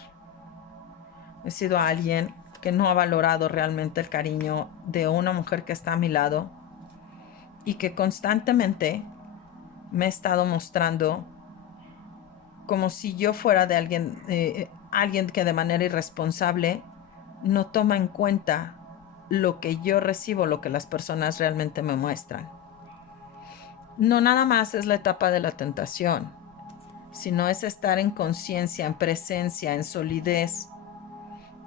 he sido alguien que no ha valorado realmente el cariño de una mujer que está a mi lado y que constantemente me he estado mostrando como si yo fuera de alguien que de manera irresponsable no toma en cuenta lo que yo recibo, lo que las personas realmente me muestran. No nada más es la etapa de la tentación, sino es estar en conciencia, en presencia, en solidez,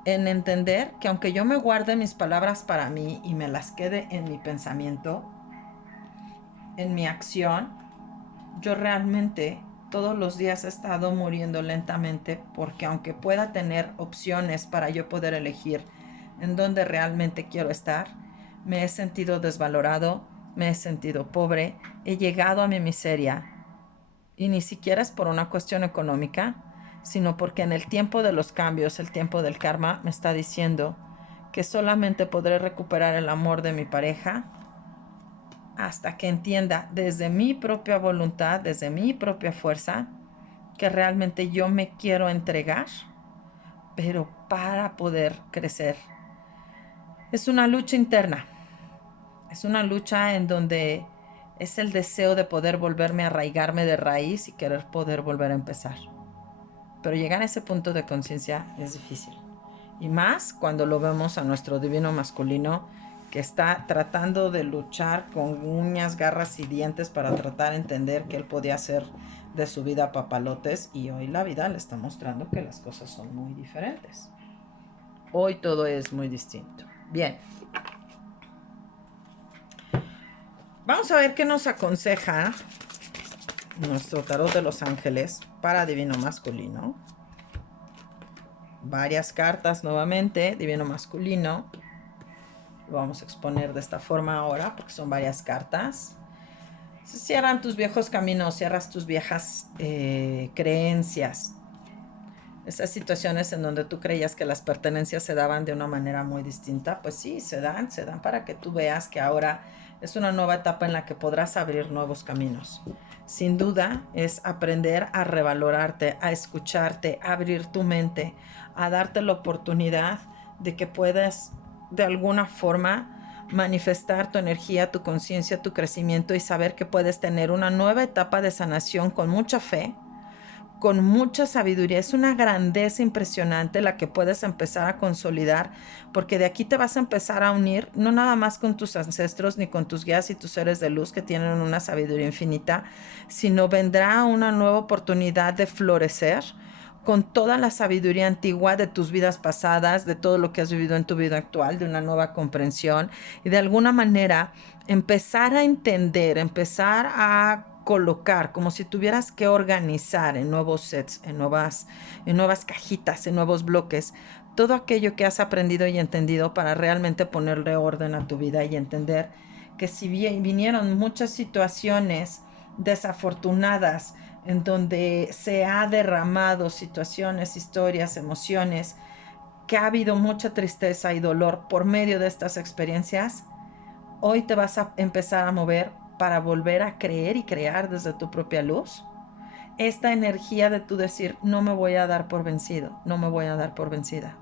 en entender que aunque yo me guarde mis palabras para mí y me las quede en mi pensamiento, en mi acción, yo realmente todos los días he estado muriendo lentamente porque aunque pueda tener opciones para yo poder elegir en dónde realmente quiero estar, me he sentido desvalorado, me he sentido pobre, he llegado a mi miseria y ni siquiera es por una cuestión económica, sino porque en el tiempo de los cambios, el tiempo del karma me está diciendo que solamente podré recuperar el amor de mi pareja hasta que entienda desde mi propia voluntad, desde mi propia fuerza, que realmente yo me quiero entregar, pero para poder crecer. Es una lucha interna, es una lucha en donde es el deseo de poder volverme a arraigarme de raíz y querer poder volver a empezar. Pero llegar a ese punto de conciencia es difícil. Y más cuando lo vemos a nuestro divino masculino que está tratando de luchar con uñas, garras y dientes para tratar de entender que él podía hacer de su vida papalotes, y hoy la vida le está mostrando que las cosas son muy diferentes. Hoy todo es muy distinto. Bien. Vamos a ver qué nos aconseja nuestro tarot de los ángeles para divino masculino. Varias cartas nuevamente, divino masculino. Lo vamos a exponer de esta forma ahora porque son varias cartas. Cierran tus viejos caminos, cierras tus viejas creencias. Esas situaciones en donde tú creías que las pertenencias se daban de una manera muy distinta, pues sí, se dan para que tú veas que ahora es una nueva etapa en la que podrás abrir nuevos caminos. Sin duda es aprender a revalorarte, a escucharte, a abrir tu mente, a darte la oportunidad de que puedas de alguna forma manifestar tu energía, tu conciencia, tu crecimiento y saber que puedes tener una nueva etapa de sanación con mucha fe, con mucha sabiduría. Es una grandeza impresionante la que puedes empezar a consolidar, porque de aquí te vas a empezar a unir, no nada más con tus ancestros ni con tus guías y tus seres de luz que tienen una sabiduría infinita, sino vendrá una nueva oportunidad de florecer con toda la sabiduría antigua de tus vidas pasadas, de todo lo que has vivido en tu vida actual, de una nueva comprensión y de alguna manera empezar a entender, empezar a colocar, como si tuvieras que organizar en nuevos sets, en nuevas cajitas, en nuevos bloques, todo aquello que has aprendido y entendido para realmente ponerle orden a tu vida y entender que si bien vinieron muchas situaciones desafortunadas en donde se ha derramado situaciones, historias, emociones, que ha habido mucha tristeza y dolor por medio de estas experiencias, hoy te vas a empezar a mover para volver a creer y crear desde tu propia luz. Esta energía de tu decir, no me voy a dar por vencido, no me voy a dar por vencida.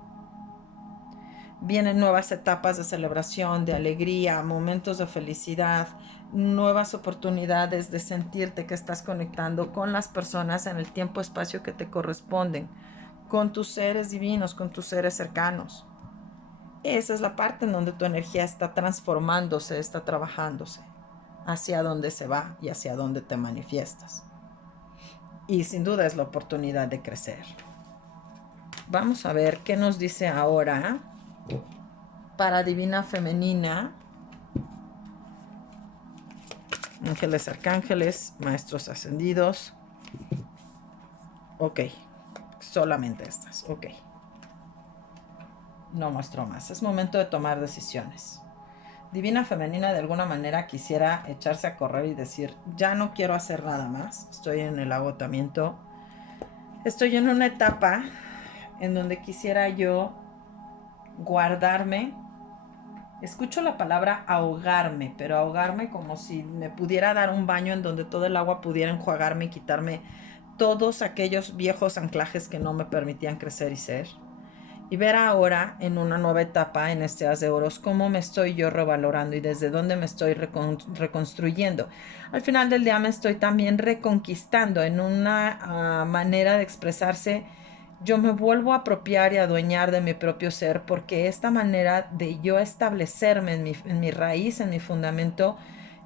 Vienen nuevas etapas de celebración, de alegría, momentos de felicidad, nuevas oportunidades de sentirte que estás conectando con las personas en el tiempo-espacio que te corresponden, con tus seres divinos, con tus seres cercanos. Esa es la parte en donde tu energía está transformándose, está trabajándose, hacia dónde se va y hacia dónde te manifiestas. Y sin duda es la oportunidad de crecer. Vamos a ver qué nos dice ahora para divina femenina. Ángeles, arcángeles, maestros ascendidos. Ok, solamente estas, ok. No muestro más, es momento de tomar decisiones. Divina femenina de alguna manera quisiera echarse a correr y decir, ya no quiero hacer nada más, estoy en el agotamiento, estoy en una etapa en donde quisiera yo guardarme. Escucho la palabra ahogarme, pero ahogarme como si me pudiera dar un baño en donde todo el agua pudiera enjuagarme y quitarme todos aquellos viejos anclajes que no me permitían crecer y ser. Y ver ahora en una nueva etapa en este As de Oros cómo me estoy yo revalorando y desde dónde me estoy reconstruyendo. Al final del día me estoy también reconquistando en una manera de expresarse. Yo me vuelvo a apropiar y adueñar de mi propio ser porque esta manera de yo establecerme en mi raíz, en mi fundamento,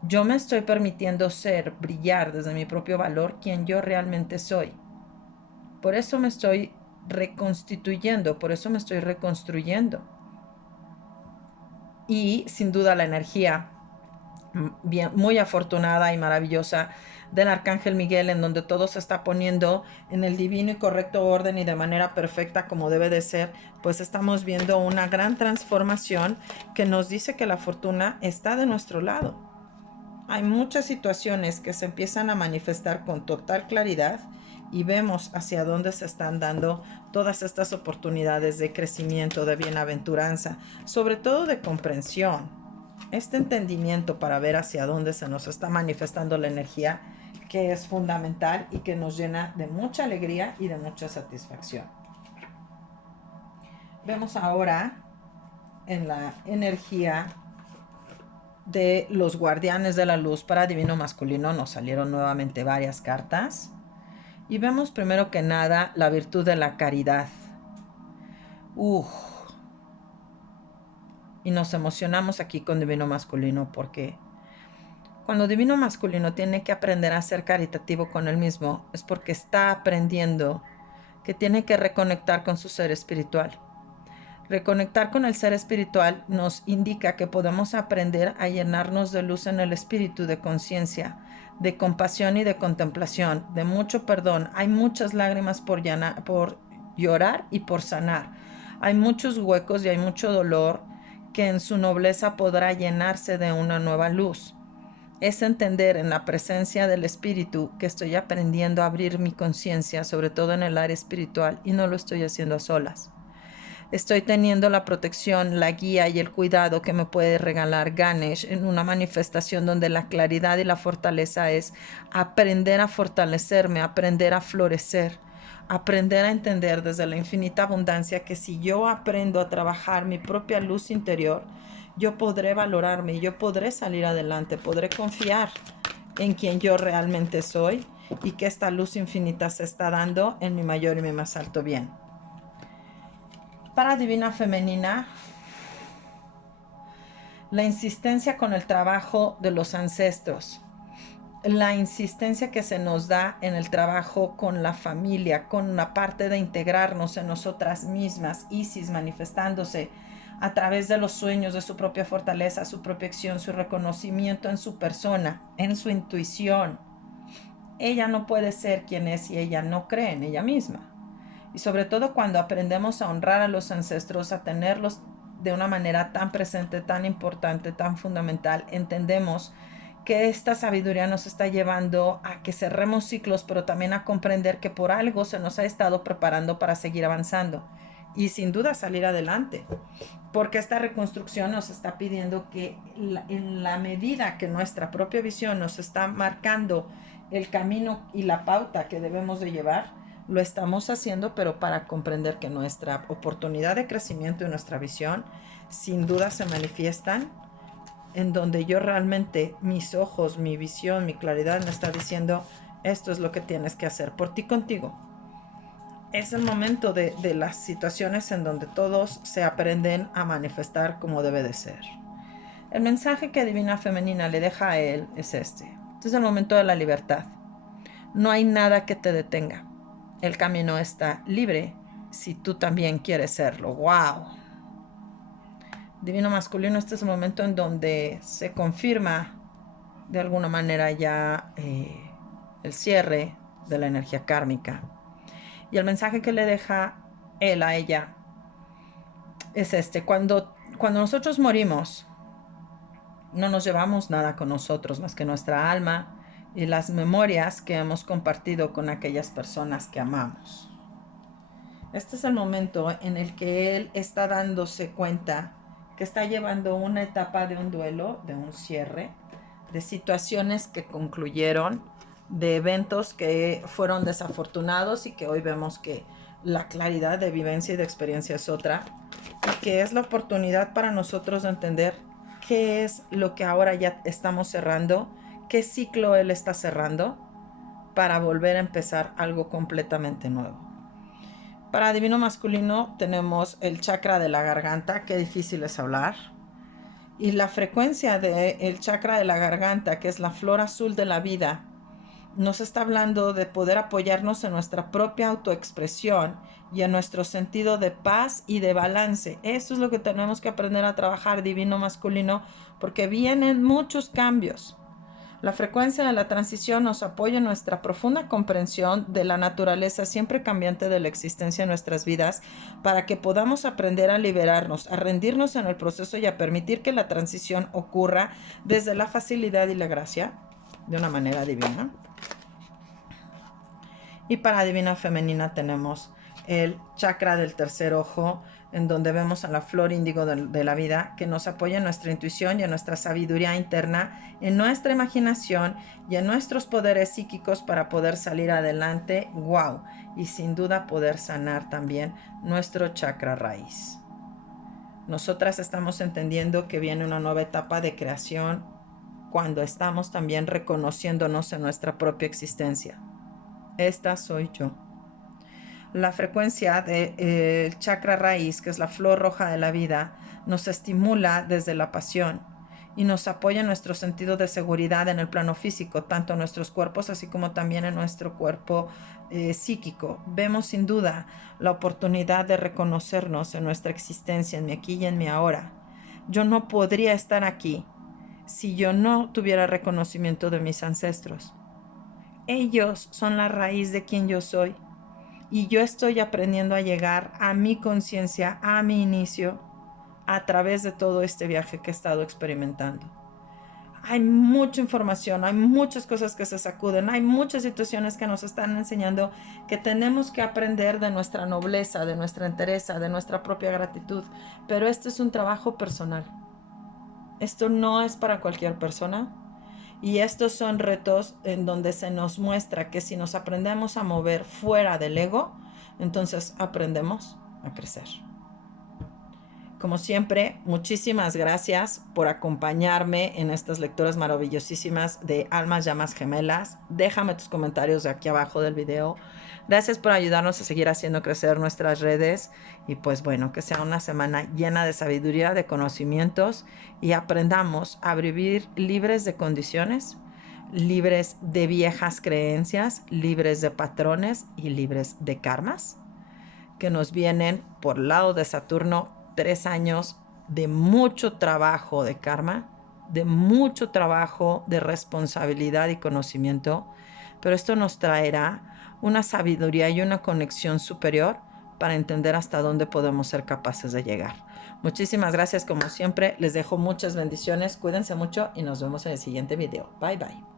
yo me estoy permitiendo ser, brillar desde mi propio valor, quien yo realmente soy. Por eso me estoy reconstituyendo, por eso me estoy reconstruyendo. Y sin duda la energía bien, muy afortunada y maravillosa del Arcángel Miguel, en donde todo se está poniendo en el divino y correcto orden y de manera perfecta como debe de ser, pues estamos viendo una gran transformación que nos dice que la fortuna está de nuestro lado. Hay muchas situaciones que se empiezan a manifestar con total claridad y vemos hacia dónde se están dando todas estas oportunidades de crecimiento, de bienaventuranza, sobre todo de comprensión. este entendimiento para ver hacia dónde se nos está manifestando la energía, que es fundamental y que nos llena de mucha alegría y de mucha satisfacción. Vemos ahora en la energía de los guardianes de la luz para divino masculino. Nos salieron nuevamente varias cartas y vemos primero que nada la virtud de la caridad. Y nos emocionamos aquí con divino masculino porque cuando divino masculino tiene que aprender a ser caritativo con él mismo, es porque está aprendiendo que tiene que reconectar con su ser espiritual. Reconectar con el ser espiritual nos indica que podemos aprender a llenarnos de luz en el espíritu, de conciencia, de compasión y de contemplación, de mucho perdón. Hay muchas lágrimas por llorar y por sanar. Hay muchos huecos y hay mucho dolor que en su nobleza podrá llenarse de una nueva luz. Es entender en la presencia del espíritu que estoy aprendiendo a abrir mi conciencia, sobre todo en el área espiritual, y no lo estoy haciendo a solas. Estoy teniendo la protección, la guía y el cuidado que me puede regalar Ganesh en una manifestación donde la claridad y la fortaleza es aprender a fortalecerme, aprender a florecer, aprender a entender desde la infinita abundancia que si yo aprendo a trabajar mi propia luz interior, yo podré valorarme, yo podré salir adelante, podré confiar en quien yo realmente soy y que esta luz infinita se está dando en mi mayor y mi más alto bien. Para divina femenina, la insistencia con el trabajo de los ancestros, la insistencia que se nos da en el trabajo con la familia, con la parte de integrarnos en nosotras mismas, Isis manifestándose a través de los sueños, de su propia fortaleza, su propia acción, su reconocimiento en su persona, en su intuición. Ella no puede ser quien es si ella no cree en ella misma. Y sobre todo cuando aprendemos a honrar a los ancestros, a tenerlos de una manera tan presente, tan importante, tan fundamental, entendemos que esta sabiduría nos está llevando a que cerremos ciclos, pero también a comprender que por algo se nos ha estado preparando para seguir avanzando y sin duda salir adelante. Porque esta reconstrucción nos está pidiendo que en la medida que nuestra propia visión nos está marcando el camino y la pauta que debemos de llevar, lo estamos haciendo, pero para comprender que nuestra oportunidad de crecimiento y nuestra visión sin duda se manifiestan en donde yo realmente, mis ojos, mi visión, mi claridad me está diciendo, esto es lo que tienes que hacer por ti contigo. Es el momento de las situaciones en donde todos se aprenden a manifestar como debe de ser. El mensaje que Divina Femenina le deja a él es este. Este es el momento de la libertad. No hay nada que te detenga. El camino está libre si tú también quieres serlo. ¡Wow! Divino masculino, este es el momento en donde se confirma de alguna manera ya el cierre de la energía kármica. Y el mensaje que le deja él a ella es este. Cuando nosotros morimos, no nos llevamos nada con nosotros más que nuestra alma y las memorias que hemos compartido con aquellas personas que amamos. Este es el momento en el que él está dándose cuenta que está llevando una etapa de un duelo, de un cierre, de situaciones que concluyeron, de eventos que fueron desafortunados y que hoy vemos que la claridad de vivencia y de experiencia es otra, y que es la oportunidad para nosotros de entender qué es lo que ahora ya estamos cerrando, qué ciclo él está cerrando, para volver a empezar algo completamente nuevo. Para divino masculino tenemos el chakra de la garganta, qué difícil es hablar. Y la frecuencia del chakra de la garganta, que es la flor azul de la vida, nos está hablando de poder apoyarnos en nuestra propia autoexpresión y en nuestro sentido de paz y de balance. Eso es lo que tenemos que aprender a trabajar, divino masculino, porque vienen muchos cambios. La frecuencia de la transición nos apoya en nuestra profunda comprensión de la naturaleza siempre cambiante de la existencia en nuestras vidas para que podamos aprender a liberarnos, a rendirnos en el proceso y a permitir que la transición ocurra desde la facilidad y la gracia de una manera divina. Y para divina femenina tenemos el chakra del tercer ojo, en donde vemos a la flor índigo de la vida, que nos apoya en nuestra intuición y en nuestra sabiduría interna, en nuestra imaginación y en nuestros poderes psíquicos para poder salir adelante. ¡Wow! Y sin duda poder sanar también nuestro chakra raíz. Nosotras estamos entendiendo que viene una nueva etapa de creación cuando estamos también reconociéndonos en nuestra propia existencia. Esta soy yo. La frecuencia del chakra raíz, que es la flor roja de la vida, nos estimula desde la pasión y nos apoya en nuestro sentido de seguridad en el plano físico, tanto en nuestros cuerpos así como también en nuestro cuerpo psíquico. Vemos sin duda la oportunidad de reconocernos en nuestra existencia, en mi aquí y en mi ahora. Yo no podría estar aquí si yo no tuviera reconocimiento de mis ancestros. Ellos son la raíz de quien yo soy. Y yo estoy aprendiendo a llegar a mi conciencia, a mi inicio, a través de todo este viaje que he estado experimentando. Hay mucha información, hay muchas cosas que se sacuden, hay muchas situaciones que nos están enseñando que tenemos que aprender de nuestra nobleza, de nuestra entereza, de nuestra propia gratitud. Pero este es un trabajo personal. Esto no es para cualquier persona. Y estos son retos en donde se nos muestra que si nos aprendemos a mover fuera del ego, entonces aprendemos a crecer. Como siempre, muchísimas gracias por acompañarme en estas lecturas maravillosísimas de Almas Llamas Gemelas. Déjame tus comentarios de aquí abajo del video. Gracias por ayudarnos a seguir haciendo crecer nuestras redes. Y pues bueno, que sea una semana llena de sabiduría, de conocimientos y aprendamos a vivir libres de condiciones, libres de viejas creencias, libres de patrones y libres de karmas que nos vienen por el lado de Saturno. 3 años de mucho trabajo de karma, de mucho trabajo de responsabilidad y conocimiento, pero esto nos traerá una sabiduría y una conexión superior para entender hasta dónde podemos ser capaces de llegar. Muchísimas gracias como siempre, les dejo muchas bendiciones, cuídense mucho y nos vemos en el siguiente video. Bye bye.